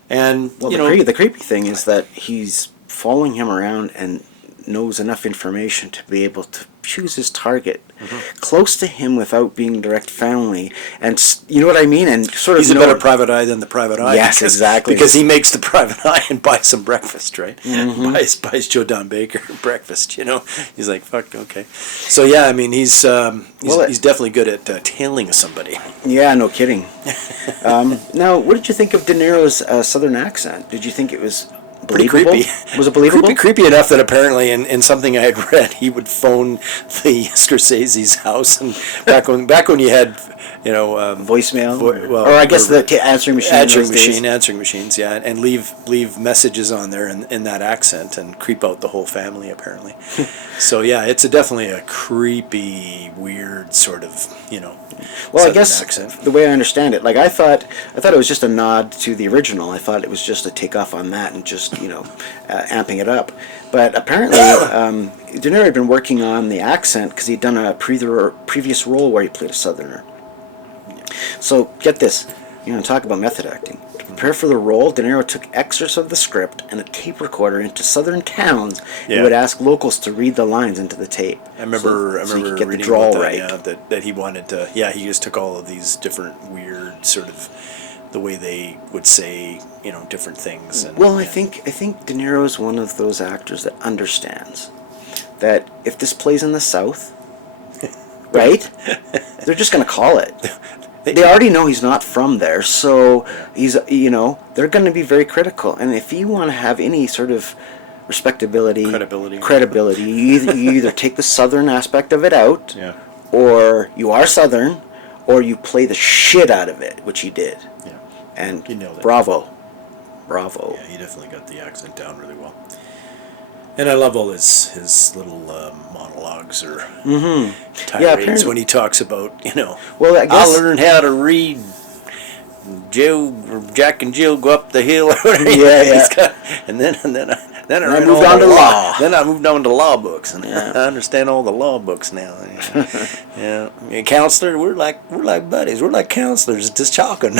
And the creepy thing is that he's following him around and knows enough information to be able to choose his target close to him without being direct family, and you know what I mean, and sort of he's a better private eye than the private eye. Yes, exactly, because he makes the private eye and buys some breakfast, right? Buys Joe Don Baker breakfast. He's like, fuck, okay. So yeah, I mean, he's definitely good at tailing somebody. Yeah, no kidding. Now, what did you think of De Niro's southern accent? Did you think it was pretty believable? Creepy. Was it believable? Creepy enough that apparently in something I had read, he would phone the Scorsese's house, and back when you had voicemail, or I guess the answering machine. Answering machines, yeah, and leave messages on there in that accent and creep out the whole family apparently. So yeah, it's definitely a creepy, weird sort of Well, I guess accent. The way I understand it, like I thought it was just a nod to the original. I thought it was just a takeoff on that and just amping it up. But apparently, De Niro had been working on the accent because he'd done a previous role where he played a Southerner. So get this, talk about method acting. To prepare for the role, De Niro took excerpts of the script and a tape recorder into southern towns. Yeah. He would ask locals to read the lines into the tape. I remember he could get reading the drawl about that, right. Yeah, that he wanted to. Yeah, he just took all of these different weird sort of the way they would say different things. And, well, I think De Niro is one of those actors that understands that if this plays in the South, right, they're just going to call it. They already know he's not from there, so he's they're going to be very critical. And if you want to have any sort of respectability, credibility, you either take the Southern aspect of it out, or you are Southern, or you play the shit out of it, which he did. Yeah, and he nailed it. Bravo. Yeah, he definitely got the accent down really well. And I love all his little monologues or tirades when he talks about, well, I guess, I'll learn how to read Jack and Jill go up the hill. Or whatever. And then I moved on to law. Then I moved on to law books, and I understand all the law books now. Yeah, counselor, we're like buddies. We're like counselors, just talking.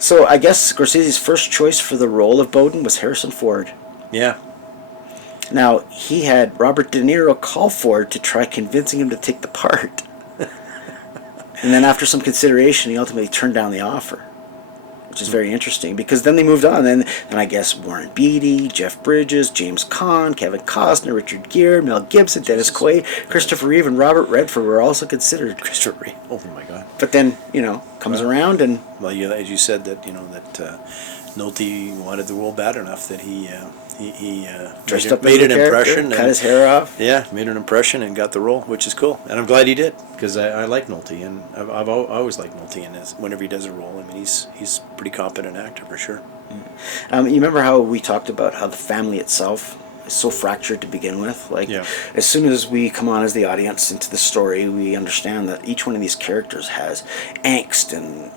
So I guess Scorsese's first choice for the role of Bowden was Harrison Ford. Yeah. Now, he had Robert De Niro call Ford to try convincing him to take the part. And then after some consideration, he ultimately turned down the offer, which is very interesting, because then they moved on. Then I guess Warren Beatty, Jeff Bridges, James Caan, Kevin Costner, Richard Gere, Mel Gibson, Dennis Quaid, Christopher Reeve, and Robert Redford were also considered. Christopher Reeve. Oh my God. But then, comes around and... Well, as you said, that Nolte wanted the role bad enough that he dressed up made as an impression, cut his hair off. Yeah, made an impression and got the role, which is cool. And I'm glad he did, because I like Nolte, and I've always liked Nolte. And whenever he does a role, I mean, he's a pretty competent actor for sure. You remember how we talked about how the family itself is so fractured to begin with? As soon as we come on as the audience into the story, we understand that each one of these characters has angst and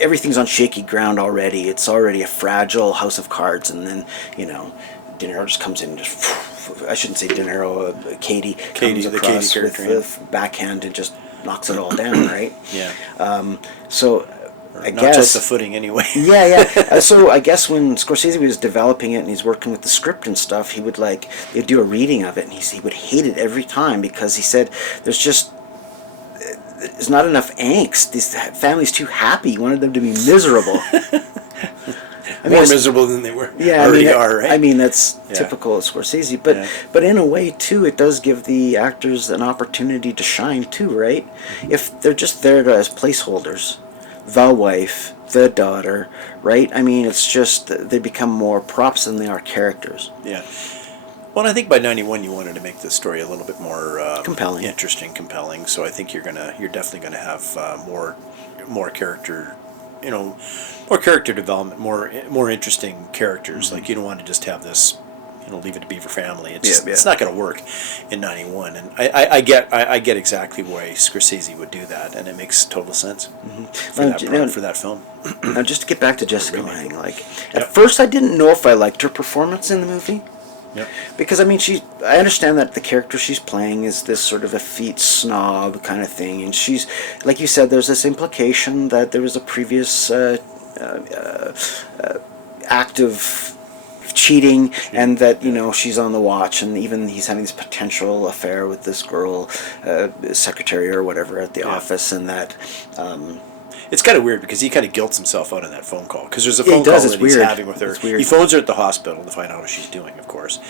everything's on shaky ground already. It's already a fragile house of cards, and then De Niro just comes in and I shouldn't say De Niro, Katie comes across with the backhand and just knocks it all down, right? Yeah. So I knocks guess out the footing anyway. Yeah. So I guess when Scorsese was developing it and he's working with the script and stuff, he'd do a reading of it, and he would hate it every time, because he said there's not enough angst. This family's too happy. He wanted them to be miserable. More miserable than they were. Yeah, are, right? I mean, that's typical of Scorsese. But in a way, too, it does give the actors an opportunity to shine, too, right? If they're just there as placeholders, the wife, the daughter, right? I mean, it's just they become more props than they are characters. Yeah. Well, I think by '91 you wanted to make the story a little bit more compelling, interesting, compelling. So I think you're definitely gonna have more character, more character development, more interesting characters. Mm-hmm. Like, you don't want to just have this, Leave It to Beaver family. It's not gonna work in '91. And I get exactly why Scorsese would do that, and it makes total sense for that film. Now, just to get back to Jessica Lange, at first I didn't know if I liked her performance in the movie. Yep. Because I understand that the character she's playing is this sort of effete snob kind of thing, and she's, like you said, there's this implication that there was a previous act of cheating, and that she's on the watch, and even he's having this potential affair with this girl, secretary or whatever at the office, and that. It's kind of weird, because he kind of guilts himself out on that phone call, because there's a phone call that he's having with her. He phones her at the hospital to find out how she's doing, of course,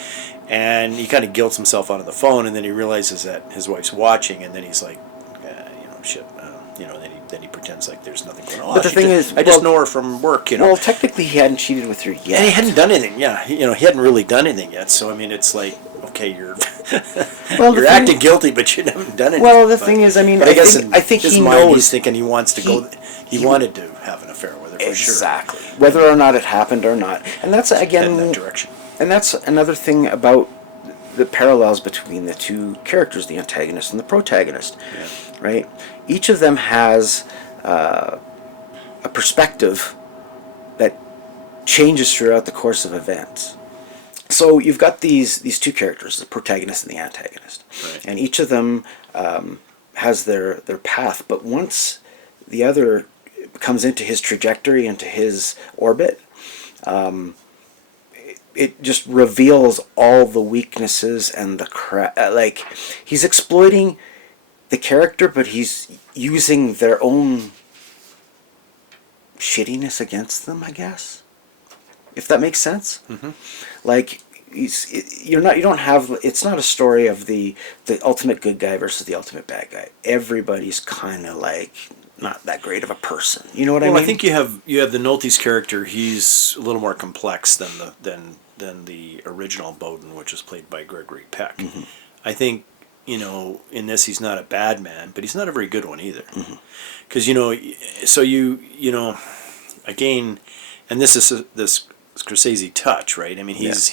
and he kind of guilts himself out on the phone, and then he realizes that his wife's watching, and then he's like, shit, then he pretends like there's nothing going on. But the thing is, I just know her from work, Well, technically, he hadn't cheated with her yet. And he hadn't done anything. Yeah, he hadn't really done anything yet. So I mean, it's like, okay, you're you're acting guilty, but you haven't done anything. Well, the thing is, I mean, I think his he mind, knows. He's thinking he wants to go. He wanted to have an affair with her for sure. Exactly. Whether or not it happened or not, and that's again in that direction. And that's another thing about the parallels between the two characters, the antagonist and the protagonist. Yeah. Right. Each of them has a perspective that changes throughout the course of events. So you've got these two characters, the protagonist and the antagonist, and each of them has their path. But once the other comes into his trajectory, into his orbit, it just reveals all the weaknesses and the he's exploiting the character, but he's using their own shittiness against them, I guess, if that makes sense. Mm-hmm. It's not a story of the ultimate good guy versus the ultimate bad guy. Everybody's kind of not that great of a person. You know what I mean? Well, I think you have the Nolte's character. He's a little more complex than the original Bowden, which was played by Gregory Peck. Mm-hmm. I think in this he's not a bad man, but he's not a very good one either. Because again, and this is this Scorsese touch, right? I mean, he's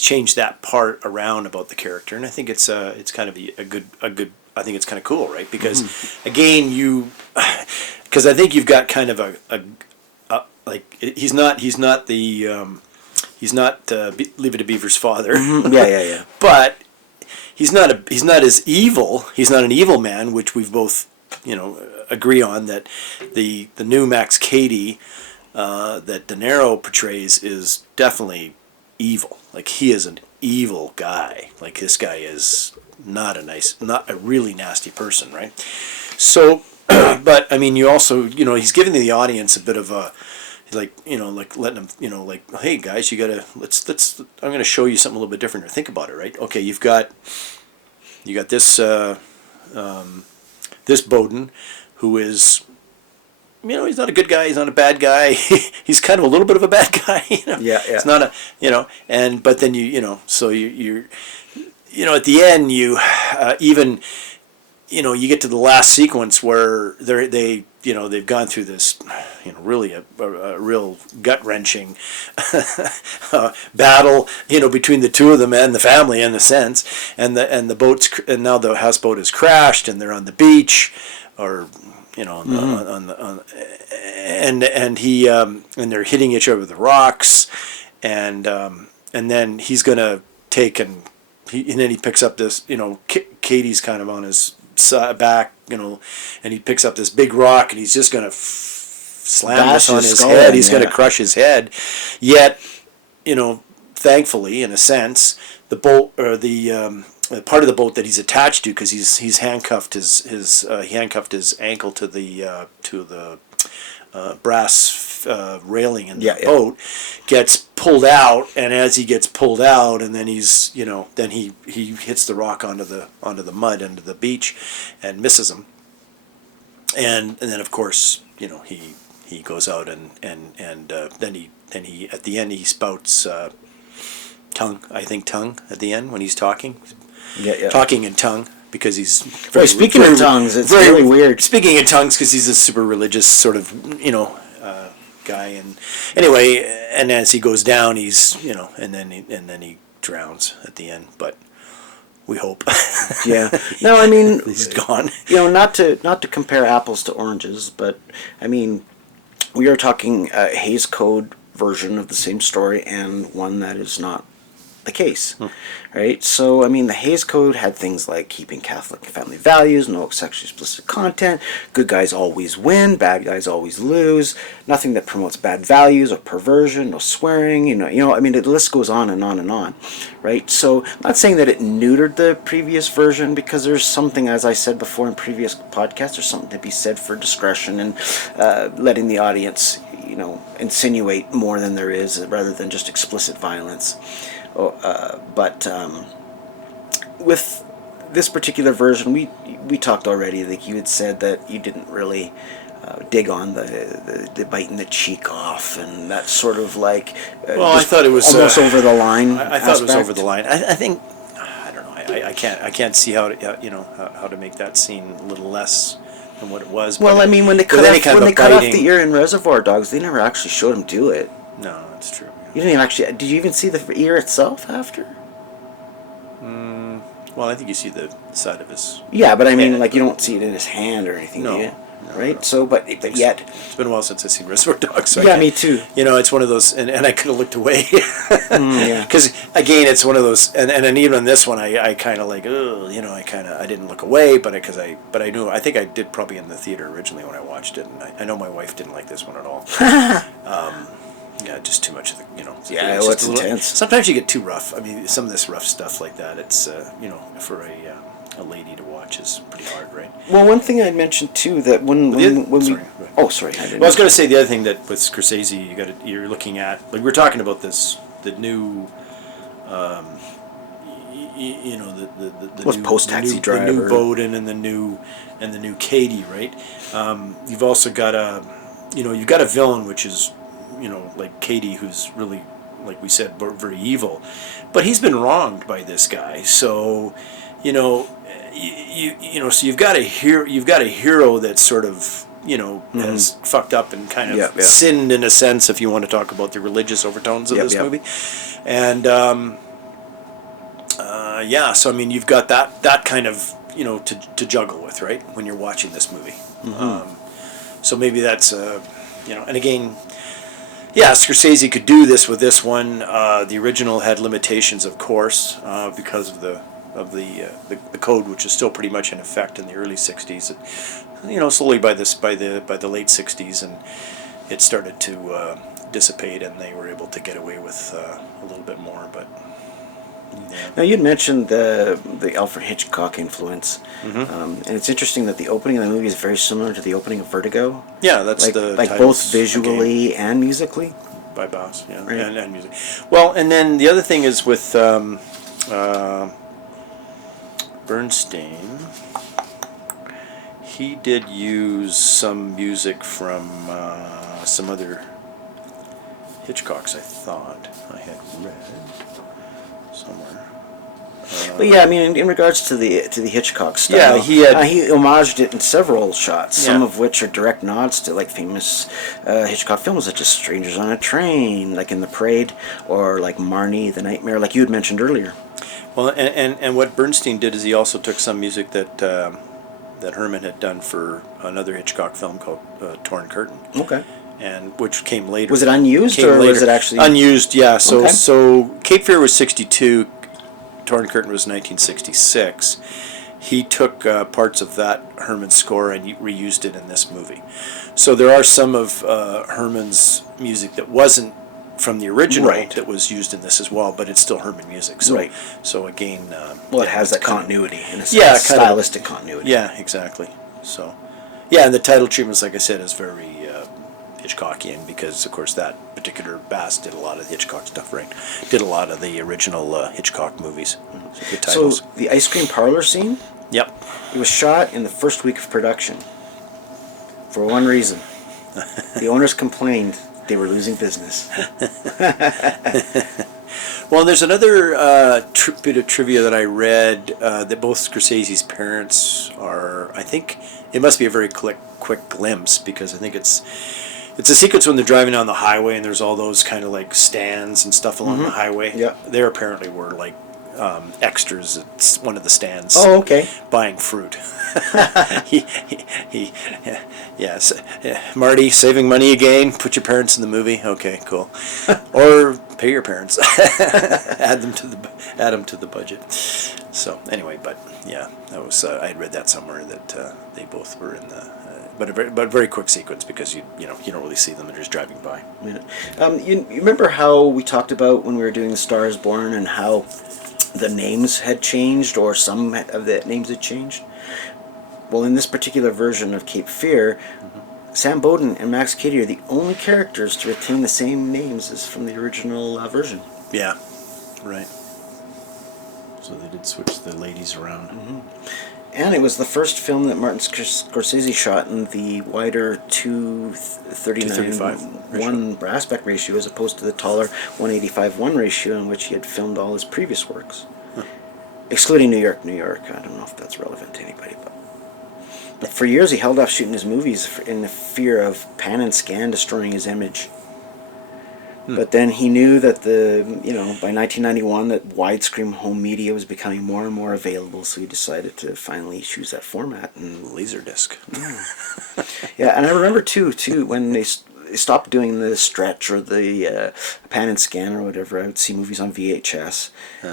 changed that part around about the character, and I think it's kind of a good I think it's kind of cool, right? Because again, because I think you've got kind of a like he's not the Leave It to Beaver's father. Yeah. But he's not as evil. He's not an evil man, which we've both, agree on that the new Max Cady that De Niro portrays is definitely evil. Like, he is an evil guy. Like, this guy is not a really nasty person, right? So, but I mean, you also, he's giving the audience a bit of a, like letting them, like, hey guys, you gotta let's I'm gonna show you something a little bit different, or think about it, right? Okay, you got this this Bowden, who is, he's not a good guy, he's not a bad guy, he's kind of a little bit of a bad guy, Yeah. It's not a, but then so you're at the end, even, you get to the last sequence where they've gone through this, really a real gut-wrenching battle, between the two of them and the family, in a sense, and the boats, and now the houseboat has crashed, and they're on the beach, or and he and they're hitting each other with the rocks, and then he's gonna take and then he picks up this, Katie's kind of on his back, and he picks up this big rock, and he's just gonna slam this on his head. He's gonna crush his head. Yet, thankfully, in a sense, the boat, or the part of the boat that he's attached to, because he's handcuffed he handcuffed his ankle to the brass railing in the boat, gets pulled out, and as he gets pulled out, and then he's then he hits the rock onto the mud, onto the beach, and misses him, and then of course he goes out, and then he at the end he spouts tongue at the end when he's talking. Talking in tongue, because he's speaking in tongues, it's really weird. Speaking in tongues, because he's a super religious sort of guy, and anyway, and as he goes down, he's and then he drowns at the end. But we hope. Yeah. No, I mean, he's gone. Not to compare apples to oranges, but I mean, we are talking a Hays Code version of the same story, and one that is not the case, right? So, I mean, the Hays Code had things like keeping Catholic family values, no sexually explicit content, good guys always win, bad guys always lose, nothing that promotes bad values or perversion, no swearing, I mean, the list goes on and on and on, right? So, I'm not saying that it neutered the previous version, because there's something, as I said before in previous podcasts, there's something to be said for discretion and letting the audience, insinuate more than there is, rather than just explicit violence. But with this particular version, we talked already. Like, you had said that you didn't really dig on the biting the cheek off and that sort of like. Well, I thought it was almost over the line. I thought it was over the line. I think, I don't know. I can't see how to how to make that scene a little less than what it was. Well, I mean, when they cut off the ear in Reservoir Dogs, they never actually showed him do it. No, that's true. You didn't even actually. Did you even see the ear itself after? Well, I think you see the side of his. Yeah, but I mean, like, you don't see it in his hand or anything, do you? Right? No. So, but yet. It's been a while since I've seen Reservoir Dogs. So yeah, me too. It's one of those, and I could have looked away. Yeah. Because, again, it's one of those, and even on this one, I kind of like, I didn't look away, but I knew, I think I did probably in the theater originally when I watched it, and I know my wife didn't like this one at all. Yeah, just too much of the, Yeah, it's intense. Sometimes you get too rough. I mean, some of this rough stuff like that, it's, for a lady to watch is pretty hard, right? Well, one thing I mentioned too, that when we. Oh, sorry. I was going to say the other thing that with Scorsese, you're looking at, like, we're talking about the new, the post-Taxi Driver, the new Bowden and the new Cady, right? You've also got you've got a villain, which is, like Cady, who's really, like we said, very evil, but he's been wronged by this guy. So, so you've got a hero that's sort of, has fucked up and kind of sinned, in a sense, if you want to talk about the religious overtones of this movie, and so I mean, you've got that kind of to juggle with, right, when you're watching this movie. So maybe that's and again, yeah, Scorsese could do this with this one. The original had limitations, of course, because of the code, which is still pretty much in effect in the early '60s. Slowly by the late '60s, and it started to dissipate, and they were able to get away with a little bit more. But now you'd mentioned the Alfred Hitchcock influence, and it's interesting that the opening of the movie is very similar to the opening of Vertigo. yeah, that's like both visually and musically. by Bass, yeah, Right. and music. Well, and then the other thing is with Bernstein. He did use some music from some other Hitchcocks, I thought I had read somewhere. But yeah, I mean, in regards to the Hitchcock style, Yeah, he had- he homaged it in several shots, some Yeah. of which are direct nods to like famous Hitchcock films, such as Strangers on a Train, like in The Parade, or like Marnie, The Nightmare, like you had mentioned earlier. Well, and what Bernstein did is he also took some music that Herman had done for another Hitchcock film called Torn Curtain. Okay. And which came later. Was it unused, Came or was later. it actually Unused? Yeah. So Okay. so Cape Fear was '62. Torn Curtain was 1966. He took parts of that Herman score and reused it in this movie. So there are some of Herman's music that wasn't from the original Right. that was used in this as well, but it's still Herman music. So, Right. So again, Well, it yeah, has it's that kind of- continuity, in a sense, Yeah, kind of- stylistic continuity. Yeah, exactly. So, yeah, and the title treatments, like I said, is very Hitchcockian because, of course, that particular Bass did a lot of the Hitchcock stuff, right? Did a lot of the original Hitchcock movies. So good So titles. the ice cream parlor scene, Yep. it was shot in the first week of production. For one reason, the owners complained they were losing business. Well, there's another bit of trivia that I read that both Scorsese's parents are. I think it must be a very quick glimpse because I think it's a sequence when they're driving down the highway and there's all those kind of like stands and stuff along the highway. Yeah. They apparently were like extras at one of the stands. Oh, okay. Buying fruit. Yes. Yeah. Marty, saving money again. Put your parents in the movie. Okay, cool. Or pay your parents. add them to the budget. So anyway, but yeah, that was I had read that somewhere that they both were in the. But a very quick sequence because you don't really see them; they're just driving by. Yeah. You remember how we talked about when we were doing The Star Is Born and how the names had changed, or some of the names had changed? Well, in this particular version of Cape Fear, Sam Bowden and Max Cady are the only characters to retain the same names as from the original version. Yeah, right. So they did switch the ladies around. And it was the first film that Martin Scorsese shot in the wider 2:39 1 aspect ratio as opposed to the taller 185:1 ratio in which he had filmed all his previous works. Excluding New York, New York. I don't know if that's relevant to anybody, but for years he held off shooting his movies in the fear of pan and scan destroying his image. But then he knew that by 1991 that widescreen home media was becoming more and more available, so he decided to finally choose that format. And Laserdisc. yeah, and I remember too when they stopped doing the stretch or the pan and scan or whatever. I would see movies on VHS,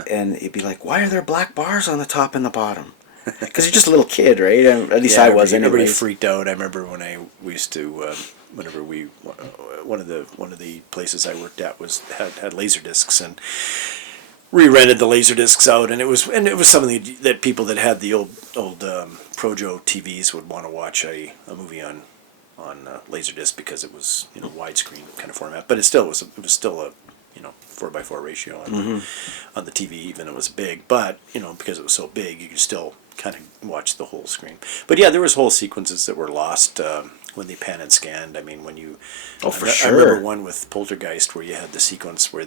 and it'd be like, why are there black bars on the top and the bottom? Because you're just a little kid, right? At least I was anyway. Everybody freaked out. I remember when we used to, whenever we, one of the places I worked at had laser discs, and we rented the laser discs out, and it was something that people that had the old Projo TVs would want to watch a movie on Laserdisc because it was widescreen kind of format, but it was still a 4:4 ratio on the TV, even it was big, but because it was so big you could still kind of watch the whole screen. But yeah, there was whole sequences that were lost when they pan and scanned. I mean, when you for I sure. remember one with Poltergeist where you had the sequence where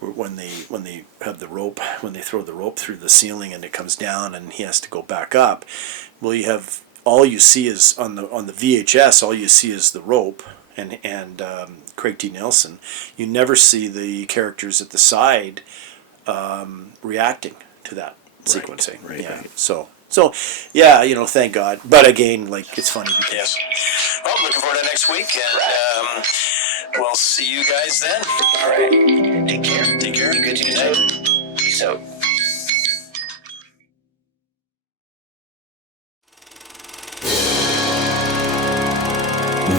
when they have the rope, when they throw the rope through the ceiling and it comes down and he has to go back up. Well, you have all you see is on the VHS, all you see is the rope and Craig T. Nelson. You never see the characters at the side reacting to that sequencing. Right. Yeah. So So, yeah, thank God. But again, it's funny because... Yes. Well, looking forward to next week, and we'll see you guys then. All right. Take care. Take care. Be good to Good night. Peace out.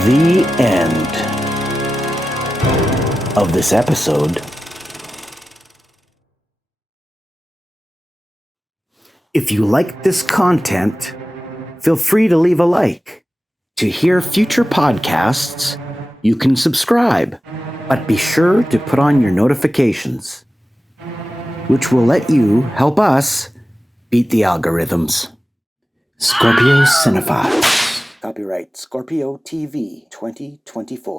The end of this episode. If you like this content, feel free to leave a like. To hear future podcasts, you can subscribe, but be sure to put on your notifications, which will let you help us beat the algorithms. Scorpio Cinephiles. Copyright Scorpio TV 2024.